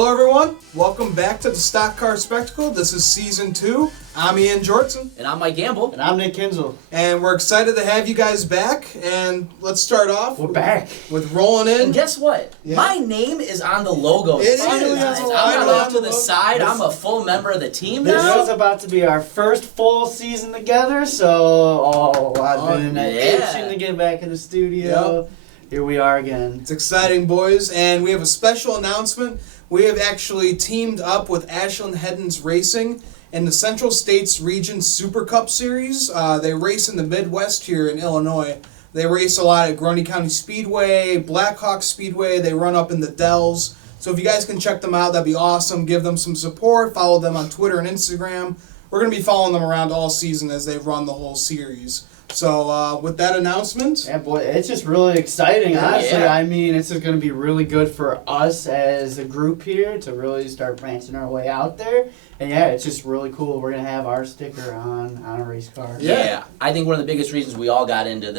Hello everyone, welcome back to the Stock Car Spectacle. This is Season 2. I'm Ian Jortson. And I'm Mike Gamble. And I'm Nick Kinzel. And we're excited to have you guys back. And let's start off. We're back. With rolling in. And guess what? Yeah. My name is on the logo. It is. I'm not off to the side. I'm a full member of the team This now. is about to be our first full season together, so I've been itching to get back in the studio. Yep. Here we are again. It's exciting, boys. And we have a special announcement. We have actually teamed up with Ashlyn Heddins Racing in the Central States Region Super Cup Series. They race in the Midwest here in Illinois. They race a lot at Grundy County Speedway, Blackhawk Speedway. They run up in the Dells. So if you guys can check them out, that'd be awesome. Give them some support. Follow them on Twitter and Instagram. We're going to be following them around all season as they run the whole series. So with that announcement... Yeah, boy, it's just really exciting, honestly. Yeah. I mean, it's just going to be really good for us as a group here to really start branching our way out there. And yeah, it's just really cool. We're going to have our sticker on a race car. Yeah. I think one of the biggest reasons we all got into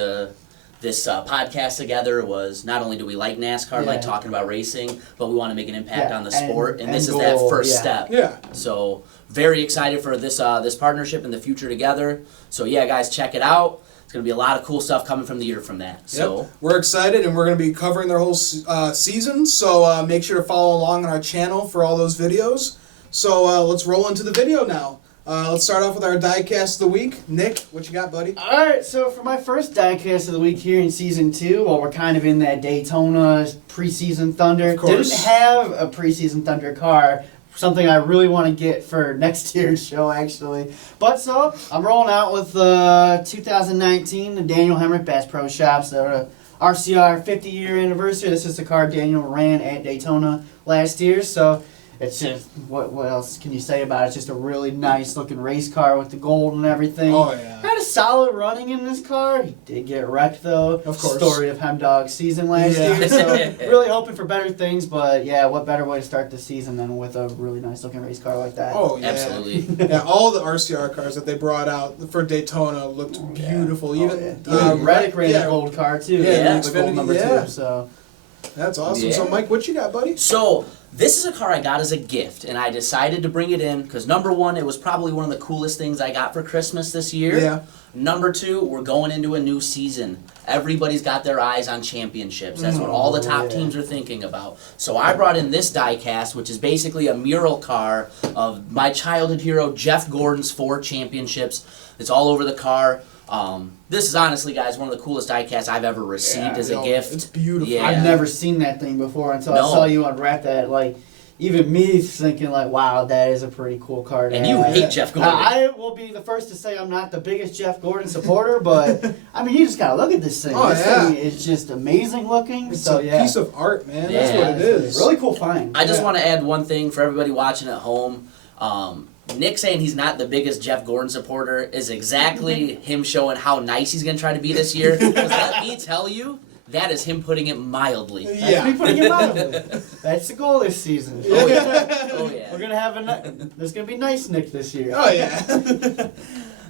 this podcast together was not only do we like NASCAR, like talking about racing, but we want to make an impact on the sport, and this is that first step. Yeah. So very excited for this partnership in the future together. So yeah, guys, check it out. It's going to be a lot of cool stuff coming from the year from that. So we're excited, and we're going to be covering their whole season. So make sure to follow along on our channel for all those videos. So let's roll into the video now. Let's start off with our diecast of the week. Nick, what you got, buddy? All right, so for my first diecast of the week here in Season 2, while we're kind of in that Daytona preseason thunder, didn't have a preseason thunder car, something I really want to get for next year's show, actually. But so, I'm rolling out with 2019, the Daniel Hemrick Bass Pro Shops, RCR 50-year anniversary. This is the car Daniel ran at Daytona last year, so... It's just, what else can you say about it? It's just a really nice looking race car with the gold and everything. Oh, yeah. Had a solid running in this car. He did get wrecked, though. Of course. Story of Hemdog's season last year. So, really hoping for better things. But, yeah, what better way to start the season than with a really nice looking race car like that? Oh, yeah. Absolutely. Yeah, all the RCR cars that they brought out for Daytona looked beautiful. Even Reddick ran a gold car, too. Yeah, the gold number 2. So. That's awesome. Yeah. So, Mike, what you got, buddy? So, this is a car I got as a gift, and I decided to bring it in because, number one, it was probably one of the coolest things I got for Christmas this year. Yeah. Number two, we're going into a new season. Everybody's got their eyes on championships. That's what all the top teams are thinking about. So I brought in this diecast, which is basically a mural car of my childhood hero, Jeff Gordon's 4 championships. It's all over the car. This is honestly, guys, one of the coolest diecasts I've ever received as a gift. It's beautiful. Yeah. I've never seen that thing before until I saw you unwrap that. Like, even me thinking, like, wow, that is a pretty cool card. And you hate Jeff Gordon. I will be the first to say I'm not the biggest Jeff Gordon supporter, but, I mean, you just gotta look at this thing. This thing is just amazing looking. It's a piece of art, man. Yeah. That's what it is. Really cool find. I just want to add one thing for everybody watching at home. Nick saying he's not the biggest Jeff Gordon supporter is exactly him showing how nice he's going to try to be this year. Because let me tell you, that is him putting it mildly. That's me putting it mildly. That's the goal this season. Oh, yeah. Oh, yeah. We're going to have there's going to be nice Nick this year. Oh, yeah.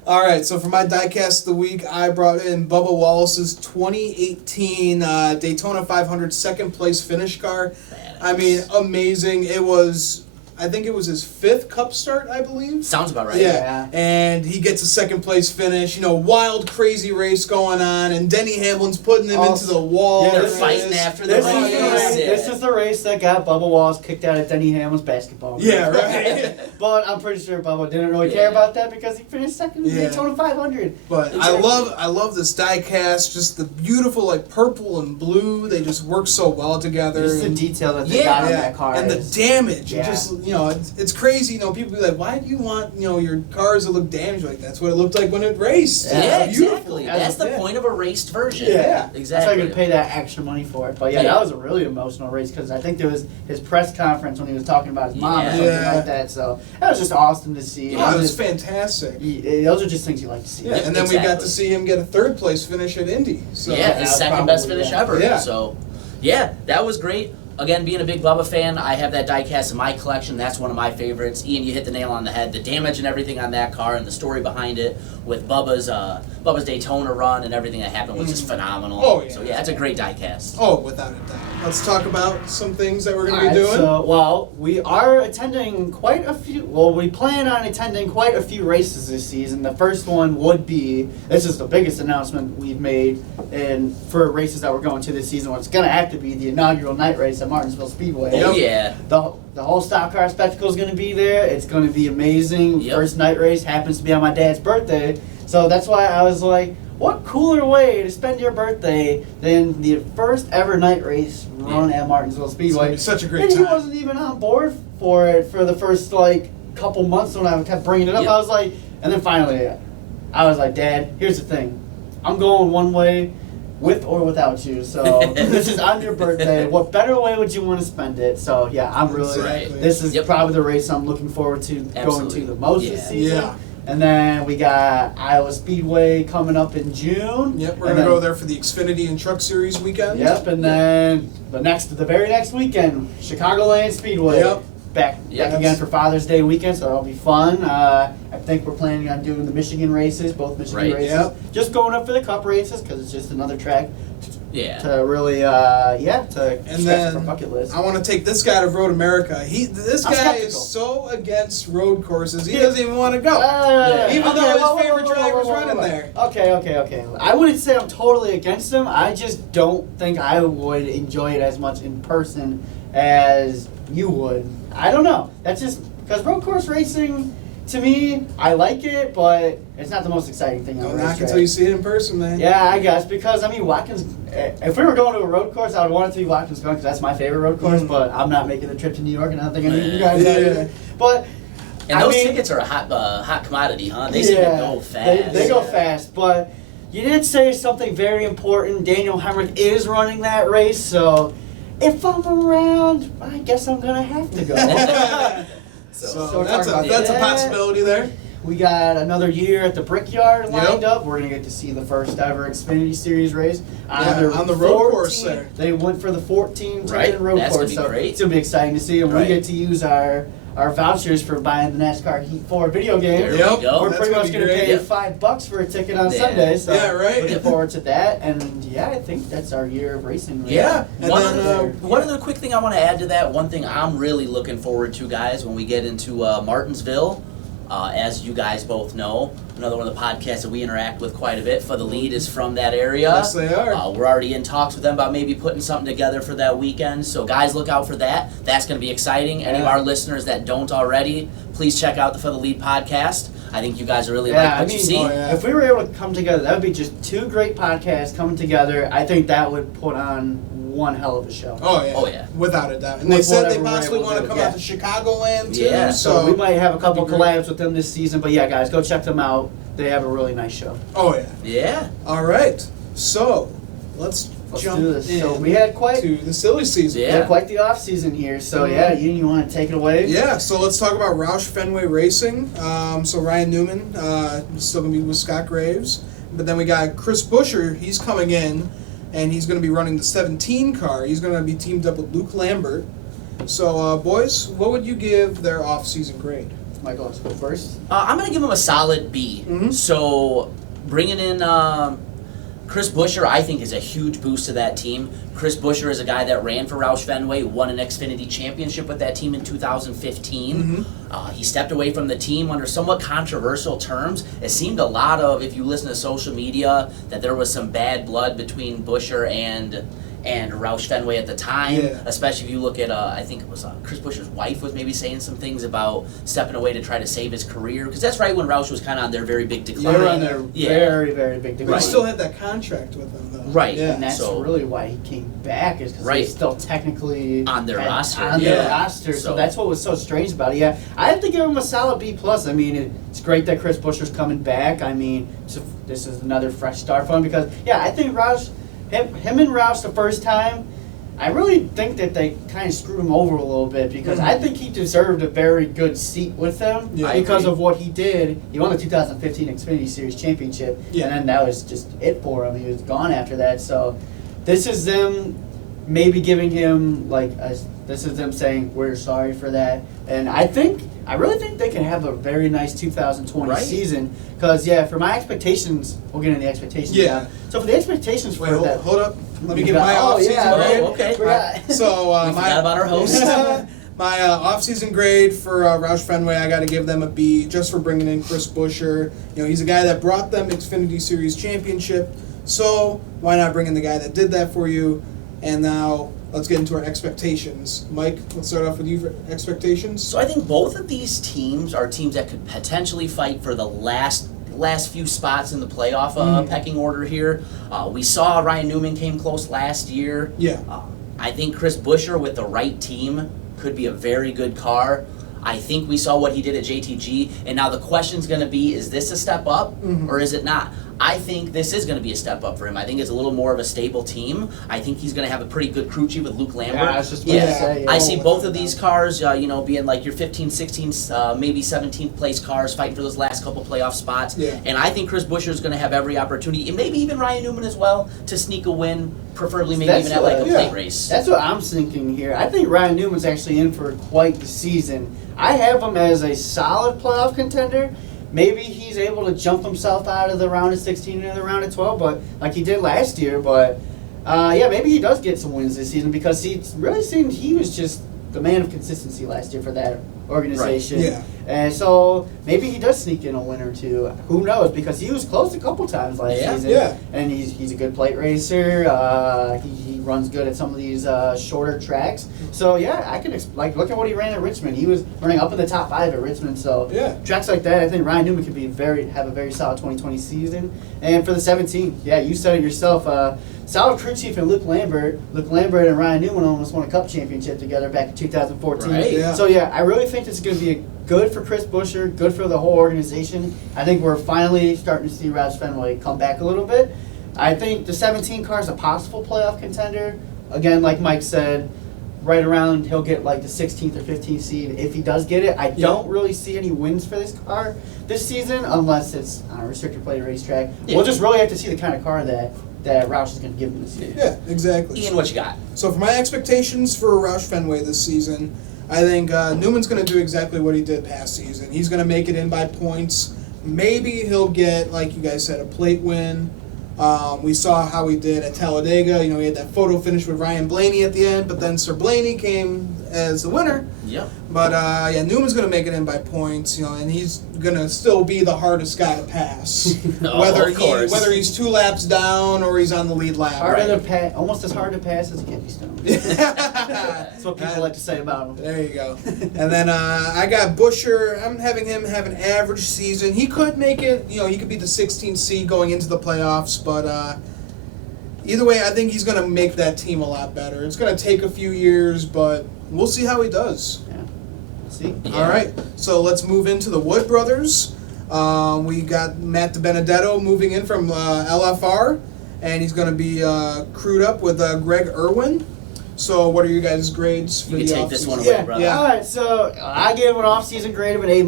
All right, so for my diecast of the week, I brought in Bubba Wallace's 2018 Daytona 500 second place finish car. Badass. I mean, amazing. It was... I think it was his 5th Cup start, I believe. Sounds about right. Yeah, and he gets a second place finish. You know, wild, crazy race going on, and Denny Hamlin's putting him into the wall. Yeah, they're fighting after the race. This is the race that got Bubba Wallace kicked out of Denny Hamlin's basketball game. Yeah, right. But I'm pretty sure Bubba didn't really care about that because he finished second in the Daytona 500. But I love this diecast. Just the beautiful like purple and blue. They just work so well together. Just the detail that they got on that car. And the damage. Yeah. Just it's crazy. People be like, why do you want your cars to look damaged like that? That's what it looked like when it raced. Yeah, beautiful. exactly. That's the point of a raced version. Yeah, exactly. That's why you're gonna pay that extra money for it. But that was a really emotional race because I think there was his press conference when he was talking about his mom or something like that. So that was just awesome to see. Oh, it was fantastic. Those are just things you like to see. Yeah, and then we got to see him get a 3rd place finish at Indy. So his second best finish ever. Yeah. So, yeah, that was great. again, being a big Bubba fan, I have that diecast in my collection. That's one of my favorites. Ian, you hit the nail on the head. The damage and everything on that car and the story behind it with Bubba's Daytona run and everything that happened was just phenomenal. Oh, yeah. So yeah, it's a great diecast. Oh, without a doubt. Let's talk about some things that we're going to be doing. So, well, we are attending quite a few. Well, we plan on attending quite a few races this season. The first one would be. This is the biggest announcement we've made, and for races that we're going to this season, it's going to have to be the inaugural night race at Martinsville Speedway. Oh yeah. The whole stock car spectacle is going to be there. It's going to be amazing. Yep. First night race happens to be on my dad's birthday, so that's why I was like, what cooler way to spend your birthday than the first ever night race run at Martinsville Speedway? It's such a great and time. he wasn't even on board for it for the first couple months when I kept bringing it up. Yep. I was like, and then finally, I was like, Dad, here's the thing, I'm going one way, with or without you. So this is on your birthday. What better way would you want to spend it? So yeah, I'm really. Exactly. This is Yep. probably the race I'm looking forward to going Absolutely. to the most this Yeah. season. Yeah. And then we got Iowa Speedway coming up in June. Yep, we're And going to then- go there for the Xfinity and Truck Series weekend. Yep, and then the very next weekend, Chicagoland Speedway. Yep. Back Yep. again for Father's Day weekend, so that'll be fun. I think we're planning on doing the Michigan races, both Michigan Right. races. Yep. Just going up for the Cup races because it's just another track Yeah. to really, to And scratch off our then bucket list. I want to take this guy to Road America. This I'm guy skeptical. is so against road courses, he doesn't even want to go. Even though okay, his whoa, whoa, favorite whoa, whoa, driver's whoa, whoa, running whoa. there. Okay. I wouldn't say I'm totally against them. I just don't think I would enjoy it as much in person as you would. I don't know. That's just because road course racing, to me, I like it, but it's not the most exciting thing on Don't the knock racetrack. until you see it in person, man. Yeah, I guess, because, I mean, Watkins, if we were going to a road course, I would want it to be Watkins Glen, because that's my favorite road course, but I'm not making the trip to New York, and I don't think any of you guys are either. But, And I those mean, tickets are a hot commodity, huh? They seem to go fast. They go fast, but you did say something very important. Daniel Hemrick is running that race, so if I'm around, I guess I'm going to have to go. So we're that's talking a about that. possibility there. We got another year at the Brickyard lined Yep. up. We're going to get to see the first ever Xfinity Series race. Yeah, on the road course there. They went for the 14 Right, road that's course, gonna be so great. it's going to be exciting to see. And Right. we get to use our vouchers for buying the NASCAR Heat 4 video game. There Yep. we go. We're That's pretty gonna much be going to great. pay Yep. $5 for a ticket on Yeah. Sunday. So Yeah, right. looking forward to that. And yeah, I think that's our year of racing. Right Yeah. now. And One then, one other quick thing I want to add to that, one thing I'm really looking forward to, guys, when we get into Martinsville, as you guys both know, another one of the podcasts that we interact with quite a bit, For the Lead is from that area. Yes, they are. We're already in talks with them about maybe putting something together for that weekend, so guys, look out for that. That's going to be exciting. Any of Yeah. our listeners that don't already, please check out the For the Lead podcast. I think you guys are really like what you see. Oh, yeah. If we were able to come together, that would be just two great podcasts coming together. I think that would put on one hell of a show. Oh yeah. Oh, yeah. Without a doubt. And With they said they whatever we're possibly able to want to do. come Yeah. out to Chicagoland too. Yeah. So we might have a couple that'd be great. collabs with them this season, but yeah, guys, go check them out. They have a really nice show. Oh yeah. Yeah. All right. So let's jump do this. in So we had quite to the silly season. we Yeah. had quite the off season here. So yeah, you want to take it away? Yeah, so let's talk about Roush Fenway Racing. So Ryan Newman is still going to be with Scott Graves. But then we got Chris Buescher. He's coming in, and he's going to be running the 17 car. He's going to be teamed up with Luke Lambert. So, boys, what would you give their off-season grade? Michael, let's go first. I'm going to give him a solid B. Mhm. So, bringing in Chris Buescher, I think, is a huge boost to that team. Chris Buescher is a guy that ran for Roush Fenway, won an Xfinity championship with that team in 2015. He stepped away from the team under somewhat controversial terms. It seemed a lot of, if you listen to social media, that there was some bad blood between Buescher and Roush Fenway at the time, Yeah. especially if you look at, I think it was Chris Buescher's wife was maybe saying some things about stepping away to try to save his career, because that's right when Roush was kind of on their very big decline. They were on their Yeah. very, very big But decline. he still had that contract with them, though. Right. Yeah. And that's So- really why he came back, is because Right. he's still technically On their roster, On their yeah. roster, so So- that's what was so strange about it. Yeah, I have to give him a solid B plus. I mean, it's great that Chris Buescher's coming back. I mean, this is another fresh start for him because I think Roush, him and Roush the first time, I really think that they kind of screwed him over a little bit because I think he deserved a very good seat with them Yeah, I because agree. of what he did. He won the 2015 Xfinity Series championship, Yeah. and then that was just it for him. He was gone after that. So this is them maybe giving him this is them saying we're sorry for that, and I really think they can have a very nice 2020 season. Because for my expectations, we'll get into the expectations. Yeah. Now. So for the expectations for that, hold up. Let me get my off-season grade. Okay. So we forgot about our host. My off-season grade for ROUSH FENWAY, I got to give them a B just for bringing in Chris Buescher. He's a guy that brought them Xfinity Series championship. So why not bring in the guy that did that for you? And now let's get into our expectations. Mike, let's start off with you for expectations. So I think both of these teams are teams that could potentially fight for the last few spots in the playoff pecking order here. We saw Ryan Newman came close last year. Yeah. I think Chris Buescher with the right team could be a very good car. I think we saw what he did at JTG, and now the question's going to be, is this a step up or is it not? I think this is going to be a step up for him. I think it's a little more of a stable team. I think he's going to have a pretty good crew chief with Luke Lambert. Yeah, I was just about to say, I see both of these cars, being like your 15th, 16th, maybe 17th place cars fighting for those last couple playoff spots. Yeah. And I think Chris Buescher is going to have every opportunity, and maybe even Ryan Newman as well, to sneak a win, preferably maybe even at like a plate race. That's what I'm thinking here. I think Ryan Newman's actually in for quite the season. I have him as a solid playoff contender. Maybe he's able to jump himself out of the round of 16 into the round of 12, but like he did last year. But maybe he does get some wins this season because he really seemed he was just the man of consistency last year for that organization. Right. Yeah. And so maybe he does sneak in a win or two. Who knows? Because he was close a couple times last season. Yeah. And he's a good plate racer. He runs good at some of these shorter tracks. So I can look at what he ran at Richmond. He was running up in the top 5 at Richmond. So tracks like that, I think Ryan Newman could have a very solid 2020 season. And for the 17, you said it yourself. Solid crew chief and Luke Lambert. Luke Lambert and Ryan Newman almost won a Cup championship together back in 2014. Right. Yeah. So I really think this is going to be good for Chris Buescher, good for the whole organization. I think we're finally starting to see ROUSH FENWAY come back a little bit. I think the 17 car is a possible playoff contender. Again, like Mike said, right around he'll get like the 16th or 15th seed if he does get it. I don't really see any wins for this car this season unless it's on a restricted plate racetrack. Yeah. We'll just really have to see the kind of car that ROUSH is going to give him this year. Yeah, exactly. Ian, what you got? So for my expectations for ROUSH FENWAY this season, I think Newman's going to do exactly what he did past season. He's going to make it in by points. Maybe he'll get, like you guys said, a plate win. We saw how he did at Talladega. He had that photo finish with Ryan Blaney at the end, but then Sir Blaney came as the winner. Yep. But Newman's going to make it in by points, and he's going to still be the hardest guy to pass. whether he's 2 laps down or he's on the lead lap. Almost as hard to pass as a kidney stone. That's what people like to say about him. There you go. And then I got Buescher. I'm having him have an average season. He could make it, he could be the 16th seed going into the playoffs, but either way, I think he's going to make that team a lot better. It's going to take a few years, but we'll see how he does. Yeah. See? Yeah. All right, so let's move into the Wood brothers. We got Matt DiBenedetto moving in from LFR, and he's going to be crewed up with Greg Irwin. So what are your guys' grades for You the can take this one away, brother. All right, so I gave an off-season grade of an A-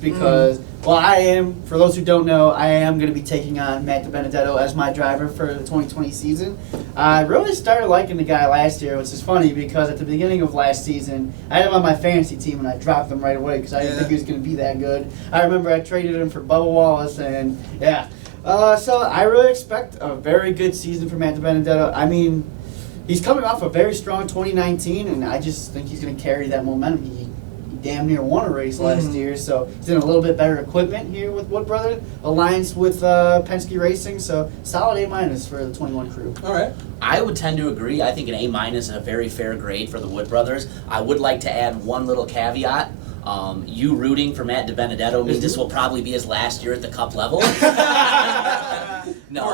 because, for those who don't know, I am going to be taking on Matt DiBenedetto as my driver for the 2020 season. I really started liking the guy last year, which is funny because at the beginning of last season, I had him on my fantasy team and I dropped him right away because I didn't think he was going to be that good. I remember I traded him for Bubba Wallace and, so I really expect a very good season for Matt DiBenedetto. I mean, he's coming off a very strong 2019, and I just think he's going to carry that momentum. He damn near won a race last year, so he's in a little bit better equipment here with Wood Brothers, alliance with Penske Racing, so solid A- for the 21 crew. All right. I would tend to agree. I think an A- is a very fair grade for the Wood brothers. I would like to add one little caveat. You rooting for Matt DiBenedetto means this will probably be his last year at the Cup level. No,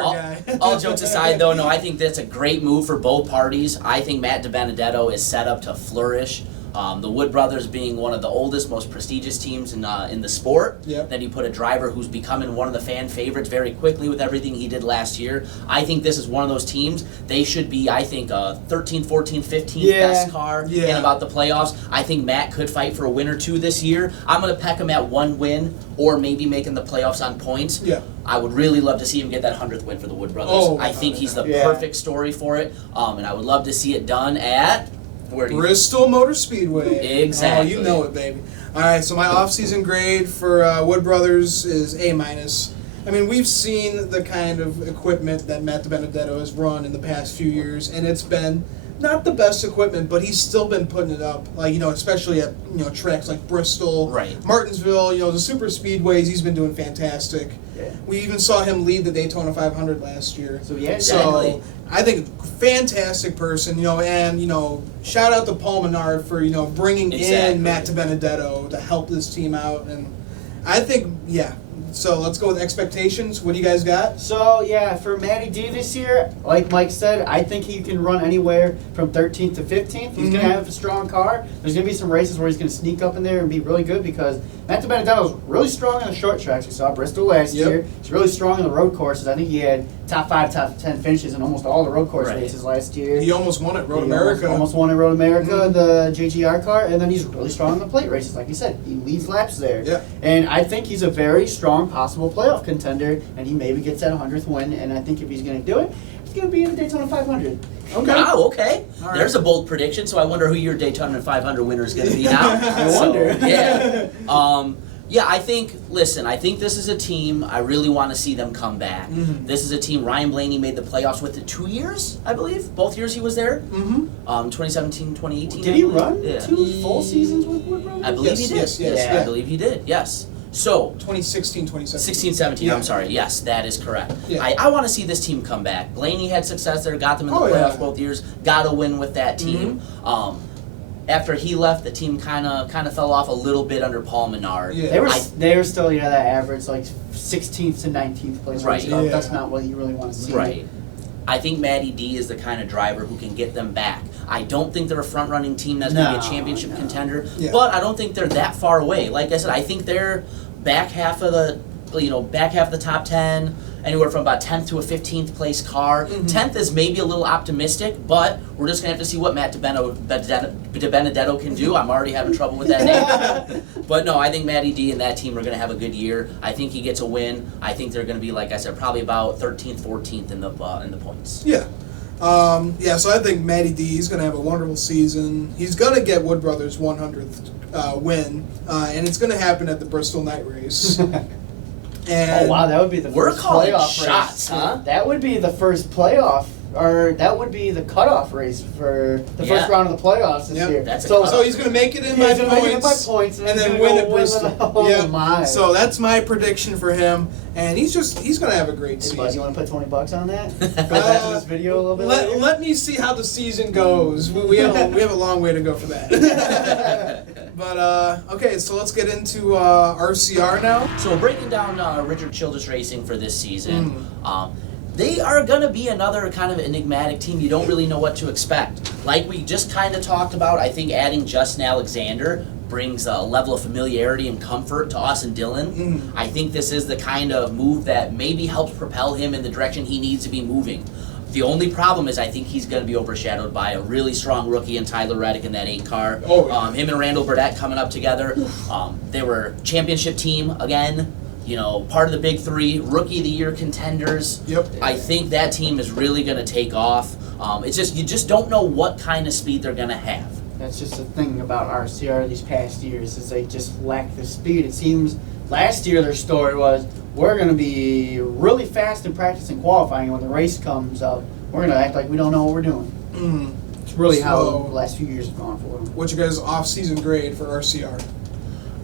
all jokes aside, though, I think that's a great move for both parties. I think Matt DiBenedetto is set up to flourish The Wood brothers being one of the oldest, most prestigious teams in the sport. Yep. Then you put a driver who's becoming one of the fan favorites very quickly with everything he did last year. I think this is one of those teams. They should be, I think, 13th, 14th, 15th best car in about the playoffs. I think Matt could fight for a win or two this year. I'm going to peck him at one win or maybe making the playoffs on points. Yeah. I would really love to see him get that 100th win for the Wood brothers. Oh, I think he's the yeah. perfect story for it. And I would love to see it done at... Bristol Motor Speedway. Exactly. Oh, you know it, baby. All right, so my off-season grade for Wood Brothers is A-. I mean, we've seen the kind of equipment that Matt DiBenedetto has run in the past few years, and it's been not the best equipment, but he's still been putting it up. Like, especially at tracks like Bristol, Right. Martinsville, the super speedways. He's been doing fantastic. Yeah. We even saw him lead the Daytona 500 last year. So yeah, Exactly. So I think fantastic person, and shout out to Paul Menard for bringing Exactly. in Matt DiBenedetto to help this team out, and I think So let's go with expectations. What do you guys got? So yeah, for Matty D this year, like Mike said, I think he can run anywhere from 13th to 15th. He's gonna have a strong car. There's gonna be some races where he's gonna sneak up in there and be really good because Matt DiBenedetto's really strong on the short tracks. We saw Bristol last year. He's really strong on the road courses. I think he had top 5, top 10 finishes in almost all the road course races last year. He almost won at Road He America. Almost won at Road America, the JGR car, and then he's really strong on the plate races, like you said. He leads laps there. Yeah. And I think he's a very strong possible playoff contender, and he maybe gets that 100th win, and I think if he's going to do it, he's going to be in the Daytona 500. Okay. Wow, okay. All right. There's a bold prediction, so I wonder who your Daytona 500 winner is going to be now. I wonder. So, yeah. Yeah, I think this is a team, I really want to see them come back. Mhm. This is a team Ryan Blaney made the playoffs with in 2 years, I believe. Both years he was there. Mm-hmm. 2017, 2018. Did I he believe. run Yeah. 2 full seasons with Wood Brothers? I believe he did. Yes, yeah. I believe he did, yes. So, 2016, 2017. 16, 17, Yeah. I'm sorry. Yes, that is correct. Yeah. I want to see this team come back. Blaney had success there, got them in the Oh, playoffs yeah. both years, got a win with that team. After he left, the team kind of fell off a little bit under Paul Menard. Yeah. They were still that average, like 16th to 19th place. Right. Stuff. Yeah. That's not what you really want to see. Right. I think Matty D is the kind of driver who can get them back. I don't think they're a front-running team that's going to be a championship contender, Yeah. but I don't think they're that far away. Like I said, I think they're back half of the top 10, anywhere from about 10th to a 15th place car. 10th is maybe a little optimistic, but we're just going to have to see what Matt DiBenedetto can do. I'm already having trouble with that name. But no, I think Matty D and that team are going to have a good year. I think he gets a win. I think they're going to be, like I said, probably about 13th, 14th in the points. Yeah. So I think Matty D is going to have a wonderful season. He's going to get Wood Brothers' 100th win, and it's going to happen at the Bristol Night Race. And Oh wow, that would be the We're first calling playoff shots, race. huh? That would be the first playoff, or that would be the cutoff race for the Yeah. first round of the playoffs this Yep. year. That's a so, cutoff. So he's going to make it in by he's gonna make it by points, points, and then he's win gonna at go Bristol. Oh Yep. my! So that's my prediction for him, and he's going to have a great Hey, bud, you season. want to put $20 on that? Go back to this video a little bit later. Let me see how the season goes. We have a long way to go for that. But okay, so let's get into RCR now. So breaking down Richard Childress Racing for this season, they are going to be another kind of enigmatic team. You don't really know what to expect. Like we just kind of talked about, I think adding Justin Alexander brings a level of familiarity and comfort to Austin Dillon. I think this is the kind of move that maybe helps propel him in the direction he needs to be moving. The only problem is I think he's going to be overshadowed by a really strong rookie in Tyler Reddick in that 8 car. Oh, yeah. Him and Randall Burdett coming up together. They were championship team again. Part of the big 3, rookie of the year contenders. Yep. I think that team is really going to take off. It's just you just don't know what kind of speed they're going to have. That's just the thing about RCR these past years is they just lack the speed. It seems last year their story was we're going to be really fast in practice and qualifying, and when the race comes up, we're going to act like we don't know what we're doing. It's really how the So- last few years have gone for them. What's your guys' off-season grade for RCR?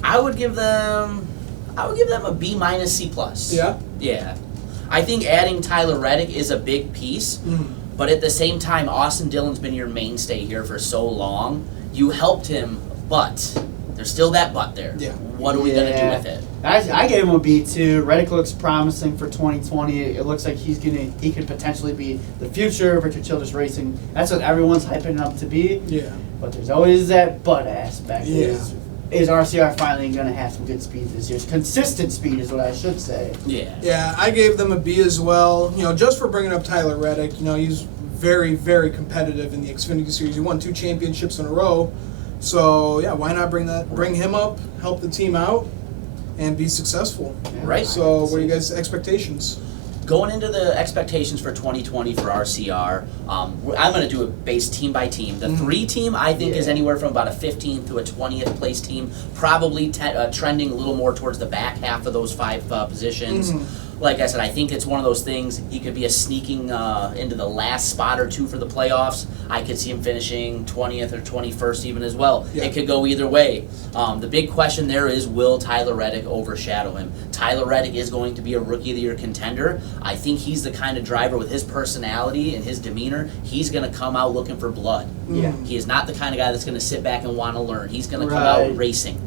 I would give them a B- C+. Yeah? Yeah. I think adding Tyler Reddick is a big piece, but at the same time, Austin Dillon's been your mainstay here for so long. You helped him, but There's still that but there. Yeah. What are we going to do with it? I gave him a B too. Reddick looks promising for 2020. It looks like he could potentially be the future of Richard Childress Racing. That's what everyone's hyping him up to be. Yeah. But there's always that but aspect. Yeah. Is RCR finally going to have some good speed this year? Consistent speed is what I should say. Yeah. Yeah, I gave them a B as well. You know, just for bringing up Tyler Reddick. You know, he's very, very competitive in the Xfinity Series. He won 2 championships in a row. So yeah, why not bring him up, help the team out, and be successful. Yeah. Right. So what are you guys' expectations? Going into the expectations for 2020 for RCR, I'm going to do it based team by team. The 3 team, I think, is anywhere from about a 15th to a 20th place team, probably trending a little more towards the back half of those 5 positions. Like I said, I think it's one of those things. He could be a sneaking into the last spot or 2 for the playoffs. I could see him finishing 20th or 21st even as well. Yeah. It could go either way. The big question there is, will Tyler Reddick overshadow him? Tyler Reddick is going to be a Rookie of the Year contender. I think he's the kind of driver with his personality and his demeanor, he's going to come out looking for blood. Yeah. He is not the kind of guy that's going to sit back and want to learn. He's going to come out racing.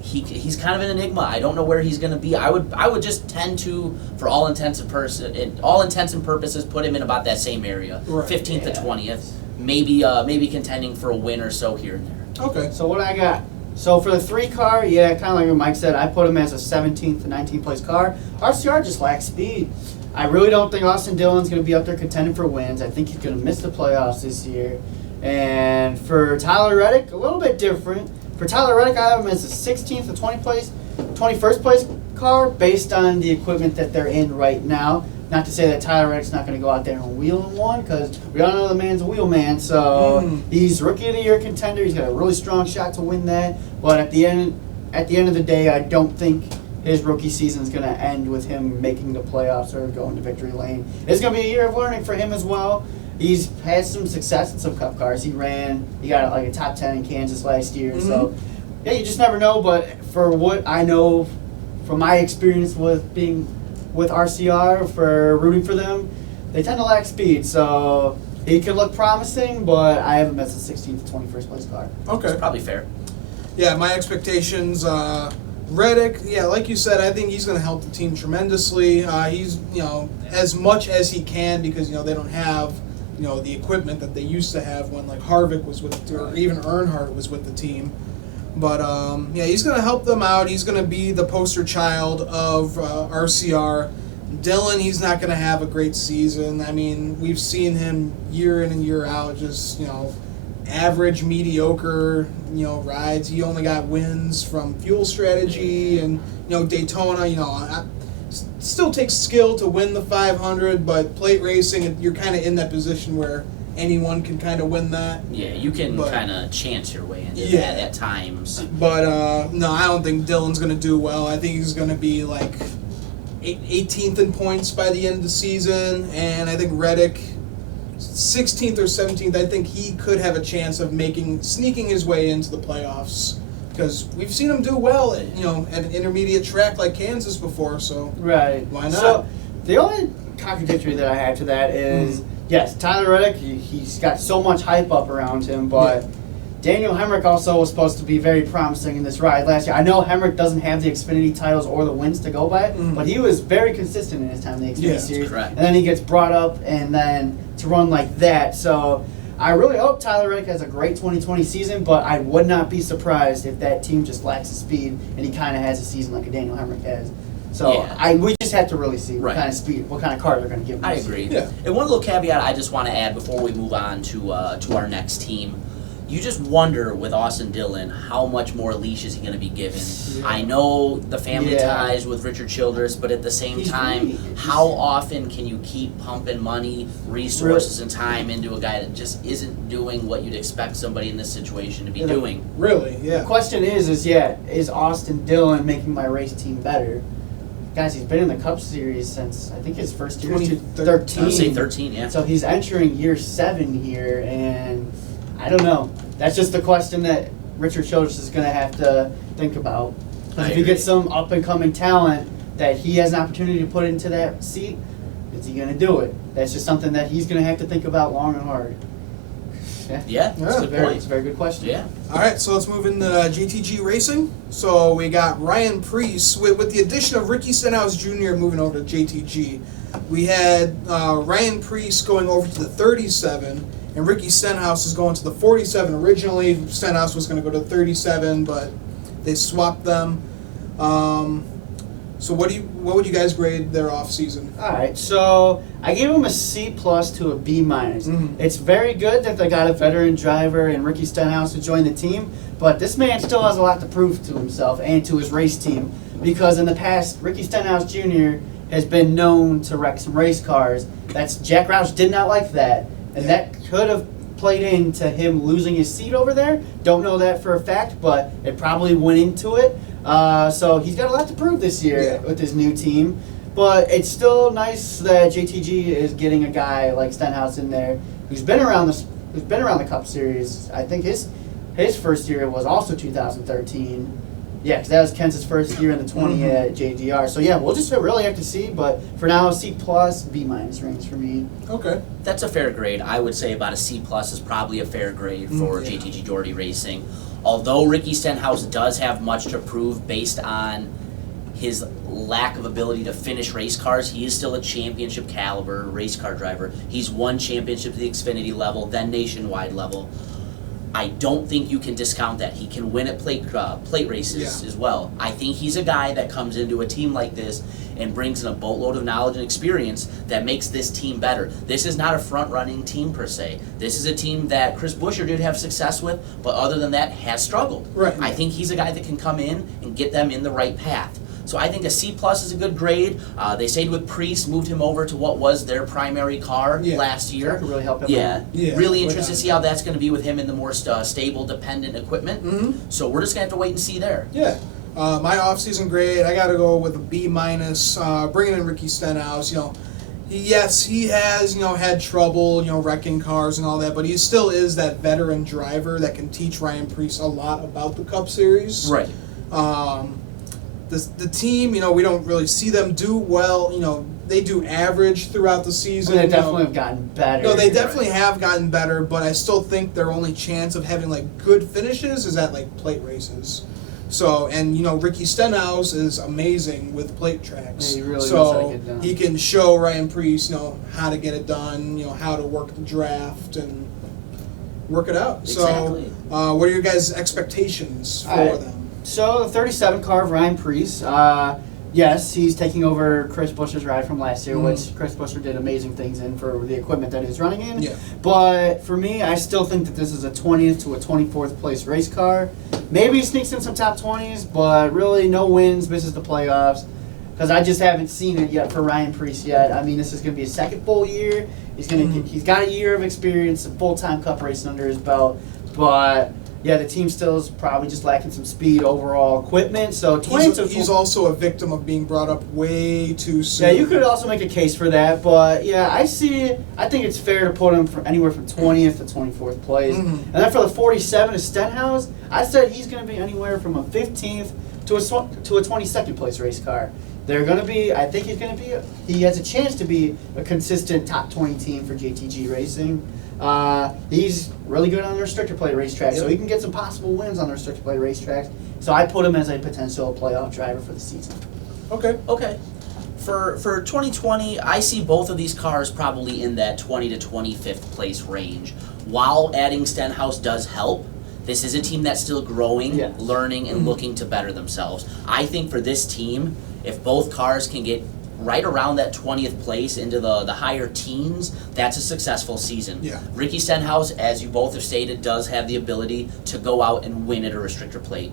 He's kind of an enigma. I don't know where he's going to be. I would just tend to, for all intents and purposes, put him in about that same area, Right. 15th to 20th, maybe contending for a win or so here and there. Okay. So what I got? So for the 3 car, yeah, kind of like what Mike said, I put him as a 17th to 19th place car. RCR just lacks speed. I really don't think Austin Dillon's going to be up there contending for wins. I think he's going to miss the playoffs this year. And for Tyler Reddick, a little bit different. For Tyler Reddick, I have him as a 16th to 21st place car based on the equipment that they're in right now. Not to say that Tyler Reddick's not going to go out there and wheel in one, because we all know the man's a wheel man. So he's Rookie of the Year contender. He's got a really strong shot to win that. But at the end of the day, I don't think his rookie season is going to end with him making the playoffs or going to victory lane. It's going to be a year of learning for him as well. He's had some success in some Cup cars. He got like a top 10 in Kansas last year. So, yeah, you just never know. But for what I know from my experience with being with RCR, for rooting for them, they tend to lack speed. So he could look promising, but I have him as a 16th to 21st place car. Okay. It's probably fair. Yeah, my expectations, Reddick, yeah, like you said, I think he's going to help the team tremendously. He's, as much as he can, because, they don't have, the equipment that they used to have when, like, Harvick was with, or even Earnhardt was with the team. But, yeah, he's going to help them out. He's going to be the poster child of RCR. Dillon, he's not going to have a great season. I mean, we've seen him year in and year out, just, average, mediocre, rides. He only got wins from fuel strategy and, Daytona, still takes skill to win the 500, but plate racing, you're kind of in that position where anyone can kind of win that. Yeah, you can kind of chance your way into that at times. But, no, I don't think Dillon's going to do well. I think he's going to be, like, 18th in points by the end of the season, and I think Reddick, 16th or 17th, I think he could have a chance of sneaking his way into the playoffs, because we've seen him do well at, at an intermediate track like Kansas before, so right. Why not? So the only contradictory that I have to that is, yes, Tyler Reddick, he's got so much hype up around him, but Daniel Hemrick also was supposed to be very promising in this ride last year. I know Hemrick doesn't have the Xfinity titles or the wins to go by, but he was very consistent in his time in the Xfinity Series. Correct. And then he gets brought up and then to run like that. So I really hope Tyler Reddick has a great 2020 season, but I would not be surprised if that team just lacks the speed and he kind of has a season like a Daniel Hemrick has. So we just have to really see what kind of speed, what kind of car they're going to give him. I agree. Yeah. And one little caveat I just want to add before we move on to our next team. You just wonder with Austin Dillon how much more leash is he going to be given. I know the family ties with Richard Childress, but at the same time, how often can you keep pumping money, resources, and time into a guy that just isn't doing what you'd expect somebody in this situation to be doing? Really, The question is Austin Dillon making my race team better? Guys, he's been in the Cup Series since, I think his first year was 2013. I would say 13, yeah. So he's entering year 7 here, and I don't know. That's just the question that Richard Childress is going to have to think about. Because if he gets some up-and-coming talent that he has an opportunity to put into that seat, is he going to do it? That's just something that he's going to have to think about long and hard. Yeah, that's a good point. It's a very good question. Yeah. All right, so let's move into JTG Racing. So we got Ryan Preece with the addition of Ricky Stenhouse Jr. moving over to JTG. We had Ryan Preece going over to the 37, and Ricky Stenhouse is going to the 47. Originally, Stenhouse was going to go to 37, but they swapped them. So what would you guys grade their off season? All right, so I gave them a C+ to a B-. Mm-hmm. It's very good that they got a veteran driver and Ricky Stenhouse to join the team, but this man still has a lot to prove to himself and to his race team, because in the past, Ricky Stenhouse Jr. has been known to wreck some race cars. Jack Roush did not like that, and that could have played into him losing his seat over there. Don't know that for a fact, but it probably went into it. So he's got a lot to prove this year with his new team. But it's still nice that JTG is getting a guy like Stenhouse in there who's been around the Cup Series. I think his first year was also 2013. Yeah, because that was Kenz's first year in the 20 at JDR. So yeah, we'll just really have to see. But for now, C+, B- range for me. Okay. That's a fair grade. I would say about a C+ is probably a fair grade for JTG Doherty Racing. Although Ricky Stenhouse does have much to prove based on his lack of ability to finish race cars, he is still a championship caliber race car driver. He's won championships at the Xfinity level, then nationwide level. I don't think you can discount that. He can win at plate races as well. I think he's a guy that comes into a team like this and brings in a boatload of knowledge and experience that makes this team better. This is not a front-running team per se. This is a team that Chris Buescher did have success with, but other than that has struggled. Right. I think he's a guy that can come in and get them in the right path. So I think a C+ is a good grade. They stayed with Preece, moved him over to what was their primary car last year. That could really help him out. Really interested to see how that's going to be with him in the more stable, dependent equipment. Mm-hmm. So we're just going to have to wait and see there. Yeah. My off-season grade, I got to go with a B-. Bringing in Ricky Stenhouse, he has had trouble, wrecking cars and all that, but he still is that veteran driver that can teach Ryan Preece a lot about the Cup Series. Right. The team, we don't really see them do well. They do average throughout the season. They definitely have gotten better. No, they definitely have gotten better, but I still think their only chance of having good finishes is at plate races. So, and Ricky Stenhouse is amazing with plate tracks. Yeah, he really knows how to get done. He can show Ryan Preece, how to get it done, how to work the draft and work it out. Exactly. So, what are your guys' expectations for them? So the 37 car of Ryan Preece, yes, he's taking over Chris Buescher's ride from last year, which Chris Buescher did amazing things in for the equipment that he's running in. Yeah. But for me, I still think that this is a 20th to a 24th place race car. Maybe he sneaks in some top 20s, but really no wins, misses the playoffs. Because I just haven't seen it yet for Ryan Preece yet. I mean, this is going to be his second full year. He's got a year of experience, a full-time Cup racing under his belt, but. Yeah, the team still is probably just lacking some speed, overall equipment. So he's also a victim of being brought up way too soon. Yeah, you could also make a case for that, but yeah, I think it's fair to put him for anywhere from 20th to 24th place. And then for the 47 to Stenhouse, I said he's going to be anywhere from a 15th to a 22nd place race car. They're going to be. I think he has a chance to be a consistent top 20 team for JTG Racing. He's really good on the restrictor plate racetracks, so he can get some possible wins on the restrictor plate racetracks. So I put him as a potential playoff driver for the season. Okay. For 2020, I see both of these cars probably in that 20 to 25th place range. While adding Stenhouse does help, this is a team that's still growing, learning, and looking to better themselves. I think for this team, if both cars can get right around that 20th place into the higher teens, that's a successful season. Yeah. Ricky Stenhouse, as you both have stated, does have the ability to go out and win at a restrictor plate.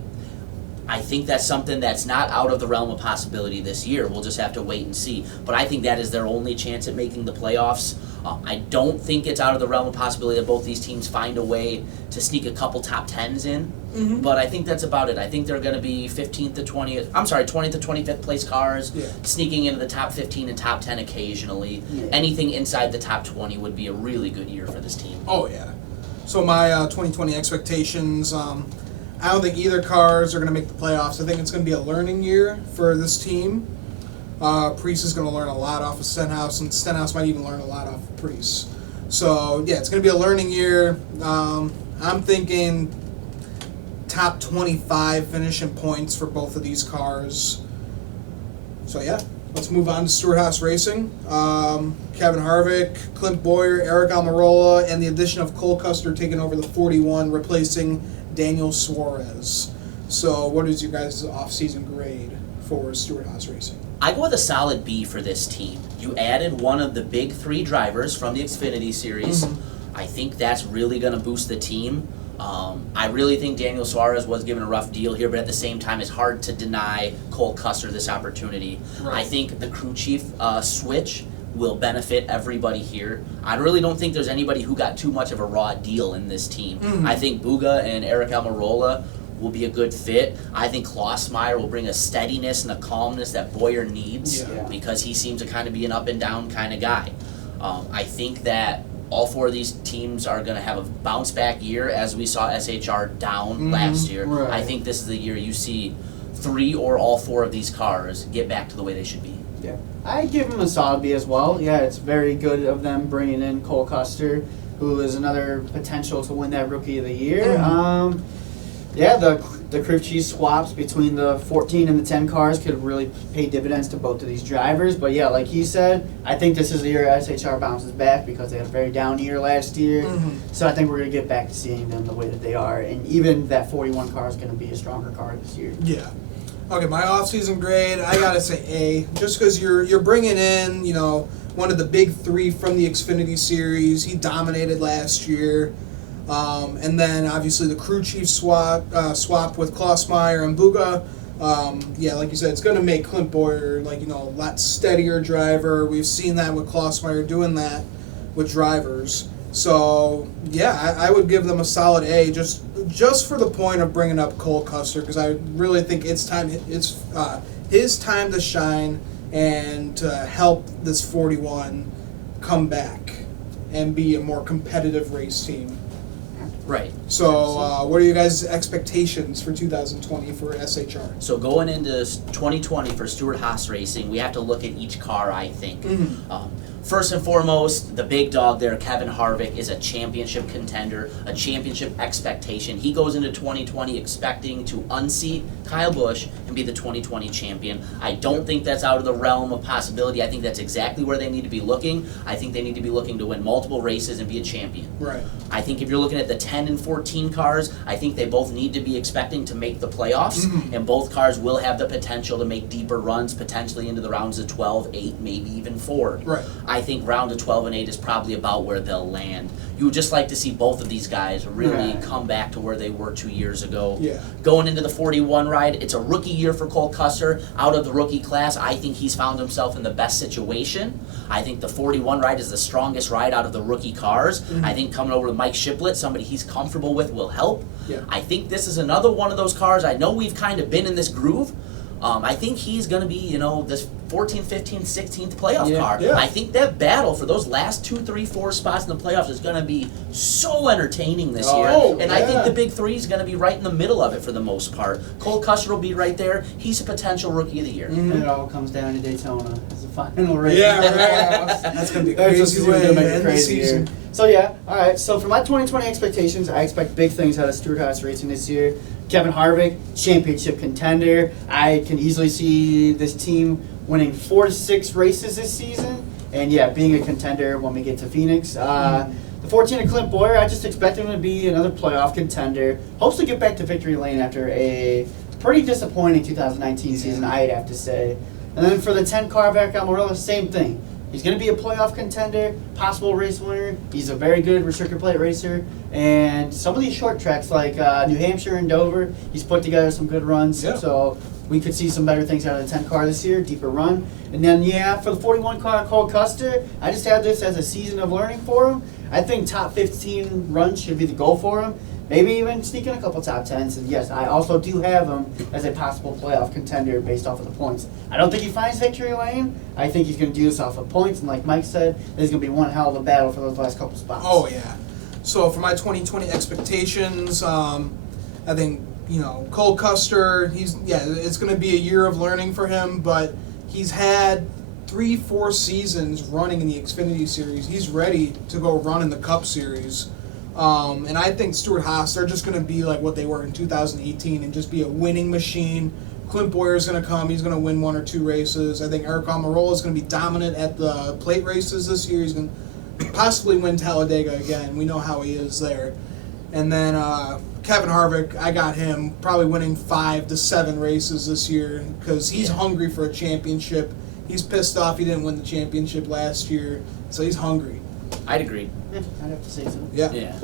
I think that's something that's not out of the realm of possibility this year. We'll just have to wait and see. But I think that is their only chance at making the playoffs. I don't think it's out of the realm of possibility that both these teams find a way to sneak a couple top 10s in. But I think that's about it. I think they're going to be 20th to 25th place cars, sneaking into the top 15 and top 10 occasionally. Anything inside the top 20 would be a really good year for this team. Oh, yeah. So my 2020 expectations, I don't think either cars are going to make the playoffs. I think it's going to be a learning year for this team. Preece is going to learn a lot off of Stenhouse, and Stenhouse might even learn a lot off of Preece. So, yeah, it's going to be a learning year. I'm thinking top 25 finishing points for both of these cars. So, yeah, let's move on to Stewart-Haas Racing. Kevin Harvick, Clint Bowyer, Eric Almirola, and the addition of Cole Custer taking over the 41, replacing Daniel Suarez. So, what is your guys' off-season grade for Stewart-Haas Racing? I go with a solid B for this team. You added one of the big 3 drivers from the Xfinity Series. I think that's really going to boost the team. I really think Daniel Suarez was given a rough deal here, but at the same time, it's hard to deny Cole Custer this opportunity. Right. I think the crew chief switch will benefit everybody here. I really don't think there's anybody who got too much of a raw deal in this team. I think Buga and Eric Almirola will be a good fit. I think Klossmeyer will bring a steadiness and a calmness that Bowyer needs because he seems to kind of be an up and down kind of guy. I think that all 4 of these teams are going to have a bounce back year as we saw SHR down last year. Right. I think this is the year you see 3 or all 4 of these cars get back to the way they should be. Yeah, I give him a solid B as well. Yeah, it's very good of them bringing in Cole Custer, who is another potential to win that Rookie of the Year. Yeah, the crew chief swaps between the 14 and the 10 cars could really pay dividends to both of these drivers. But yeah, like he said, I think this is the year SHR bounces back because they had a very down year last year. So I think we're going to get back to seeing them the way that they are. And even that 41 car is going to be a stronger car this year. Yeah. Okay, my off-season grade, I gotta say A, just because you're bringing in, one of the big 3 from the Xfinity Series. He dominated last year. And then obviously the crew chief swap with Klossmeyer and Buga. Yeah, like you said, it's going to make Clint Bowyer a lot steadier driver. We've seen that with Klossmeyer doing that with drivers. So yeah, I would give them a solid A just for the point of bringing up Cole Custer, because I really think it's his time to shine and to help this 41 come back and be a more competitive race team. Right. So, what are your guys' expectations for 2020 for SHR? So going into 2020 for Stewart-Haas Racing, we have to look at each car, I think. First and foremost, the big dog there, Kevin Harvick, is a championship contender, a championship expectation. He goes into 2020 expecting to unseat Kyle Busch and be the 2020 champion. I don't think that's out of the realm of possibility. I think that's exactly where they need to be looking. I think they need to be looking to win multiple races and be a champion. Right. I think if you're looking at the 10 and 14 cars, I think they both need to be expecting to make the playoffs, and both cars will have the potential to make deeper runs, potentially into the rounds of 12, 8, maybe even 4. Right. I think round of 12 and 8 is probably about where they'll land. You would just like to see both of these guys really come back to where they were 2 years ago. Yeah. Going into the 41 ride, it's a rookie year for Cole Custer. Out of the rookie class, I think he's found himself in the best situation. I think the 41 ride is the strongest ride out of the rookie cars. I think coming over with Mike Shiplett, somebody he's comfortable with, will help. Yeah. I think this is another one of those cars. I know we've kind of been in this groove. I think he's going to be, this 14th, 15th, 16th playoff car. Yeah. I think that battle for those last 2, 3, 4 spots in the playoffs is going to be so entertaining this year. And I think the big 3 is going to be right in the middle of it for the most part. Cole Custer will be right there. He's a potential rookie of the year. And it all comes down to Daytona as the final race. Yeah, right. That's going to be crazy. That's going to make it crazy year. So yeah, all right. So for my 2020 expectations, I expect big things out of Stewart-Haas Racing this year. Kevin Harvick, championship contender. I can easily see this team winning 4 to 6 races this season, and yeah, being a contender when we get to Phoenix. The 14 of Clint Bowyer, I just expect him to be another playoff contender. Hopes to get back to victory lane after a pretty disappointing 2019 season, I'd have to say. And then for the 10 car back Almirola, same thing. He's going to be a playoff contender, possible race winner. He's a very good restrictor plate racer. And some of these short tracks like New Hampshire and Dover, he's put together some good runs. Yeah. So we could see some better things out of the 10 car this year, deeper run. And then, for the 41 car Cole Custer, I just have this as a season of learning for him. I think top 15 runs should be the goal for him. Maybe even sneak in a couple top 10s. And yes, I also do have him as a possible playoff contender based off of the points. I don't think he finds victory lane. I think he's going to do this off of points. And like Mike said, there's going to be one hell of a battle for those last couple spots. Oh, yeah. So for my 2020 expectations, I think, Cole Custer, it's going to be a year of learning for him, but he's had 3-4 seasons running in the Xfinity Series. He's ready to go run in the Cup Series. And I think Stewart-Haas, they're just going to be like what they were in 2018 and just be a winning machine. Clint Boyer's going to come. He's going to win 1 or 2 races. I think Eric Almirola is going to be dominant at the plate races this year. He's going to possibly win Talladega again. We know how he is there. And then Kevin Harvick, I got him probably winning 5 to 7 races this year because he's hungry for a championship. He's pissed off he didn't win the championship last year, so he's hungry. I'd agree. Yeah, I'd have to say so. Yeah.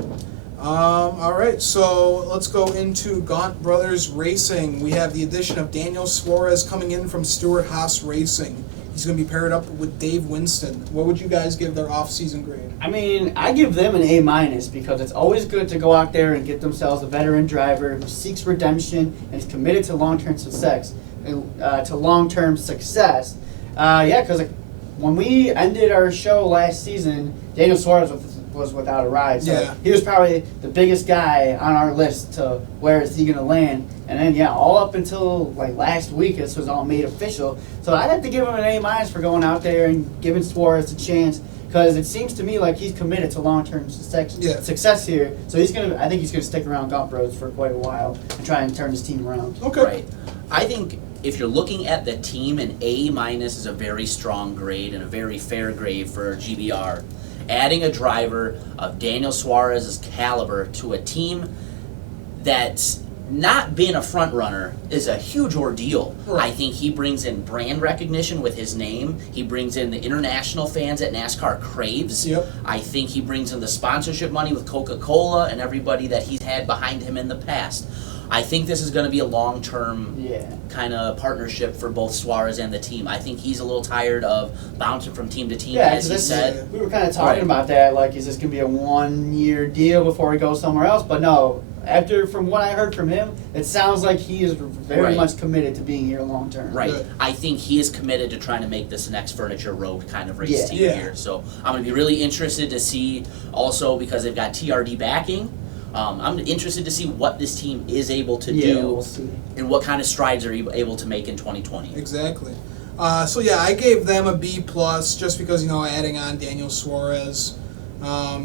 All right, so let's go into Gaunt Brothers Racing. We have the addition of Daniel Suarez coming in from Stewart-Haas Racing. He's going to be paired up with Dave Winston. What would you guys give their off-season grade? I mean, I give them an A- because it's always good to go out there and get themselves a veteran driver who seeks redemption and is committed to long-term success. Because when we ended our show last season, Daniel Suarez was without a ride. So he was probably the biggest guy on our list to where is he going to land. And then, all up until like last week, this was all made official. So I'd have to give him an A- for going out there and giving Suarez a chance. Because it seems to me like he's committed to long-term success here. So I think he's going to stick around Gaunt Bros for quite a while and try and turn his team around. Okay. Right. I think if you're looking at the team, an A- is a very strong grade and a very fair grade for GBR. Adding a driver of Daniel Suarez's caliber to a team that's not being a front runner is a huge ordeal. Right. I think he brings in brand recognition with his name. He brings in the international fans that NASCAR craves. Yep. I think he brings in the sponsorship money with Coca-Cola and everybody that he's had behind him in the past. I think this is going to be a long-term kind of partnership for both Suarez and the team. I think he's a little tired of bouncing from team to team, as he said. We were kind of talking about that, like, is this going to be a 1-year deal before he goes somewhere else? But no, from what I heard from him, it sounds like he is very much committed to being here long-term. Right. Good. I think he is committed to trying to make this the next Furniture Road kind of race team here. So I'm going to be really interested to see also because they've got TRD backing. I'm interested to see what this team is able to do we'll see. and what kind of strides are able to make in 2020. Exactly. I gave them a B+ just because, adding on Daniel Suarez.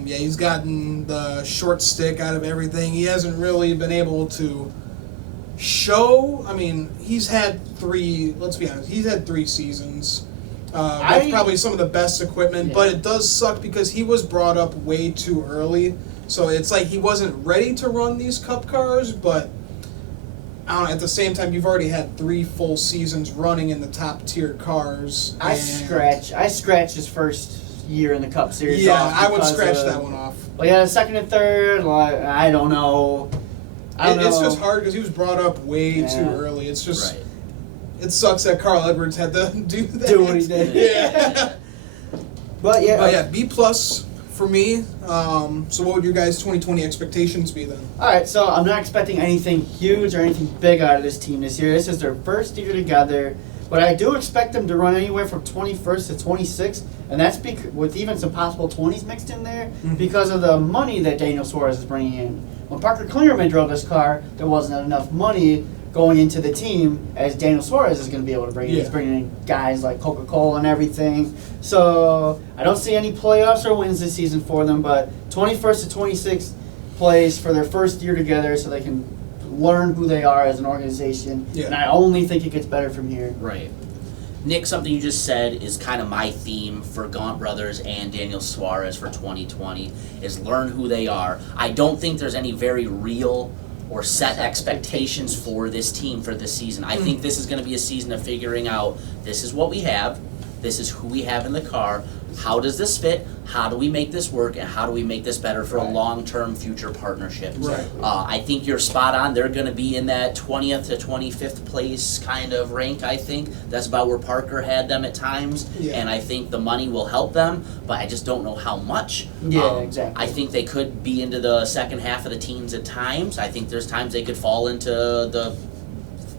He's gotten the short stick out of everything. He hasn't really been able to show. I mean, he's had 3, let's be honest, he's had 3 seasons. With probably some of the best equipment, but it does suck because he was brought up way too early. So it's like he wasn't ready to run these Cup cars, but I don't know, at the same time, you've already had 3 full seasons running in the top tier cars. I scratch his first year in the Cup Series. Yeah, I would scratch that one off. Well, second and third, I don't know. It's just hard because he was brought up way too early. It's just, it sucks that Carl Edwards had to do that. Do what he did. Yeah. But B+ for me. So what would your guys' 2020 expectations be then? All right, so I'm not expecting anything huge or anything big out of this team this year. This is their first year together, but I do expect them to run anywhere from 21st to 26th, and that's with even some possible 20s mixed in there because of the money that Daniel Suarez is bringing in. When Parker Kligerman drove this car, there wasn't enough money going into the team as Daniel Suarez is going to be able to bring in. He's bringing in guys like Coca-Cola and everything. So I don't see any playoffs or wins this season for them, but 21st to 26th place for their first year together so they can learn who they are as an organization. And I only think it gets better from here. Right. Nick, something you just said is kind of my theme for Gaunt Brothers and Daniel Suarez for 2020 is learn who they are. I don't think there's any very real or set expectations for this team for this season. I think this is going to be a season of figuring out this is what we have, this is who we have in the car, how does this fit, how do we make this work, and how do we make this better for a long-term future partnership. I think you're spot on. They're going to be in that 20th to 25th place kind of rank, I think. That's about where Parker had them at times, and I think the money will help them, but I just don't know how much. Exactly. I think they could be into the second half of the teens at times. I think there's times they could fall into the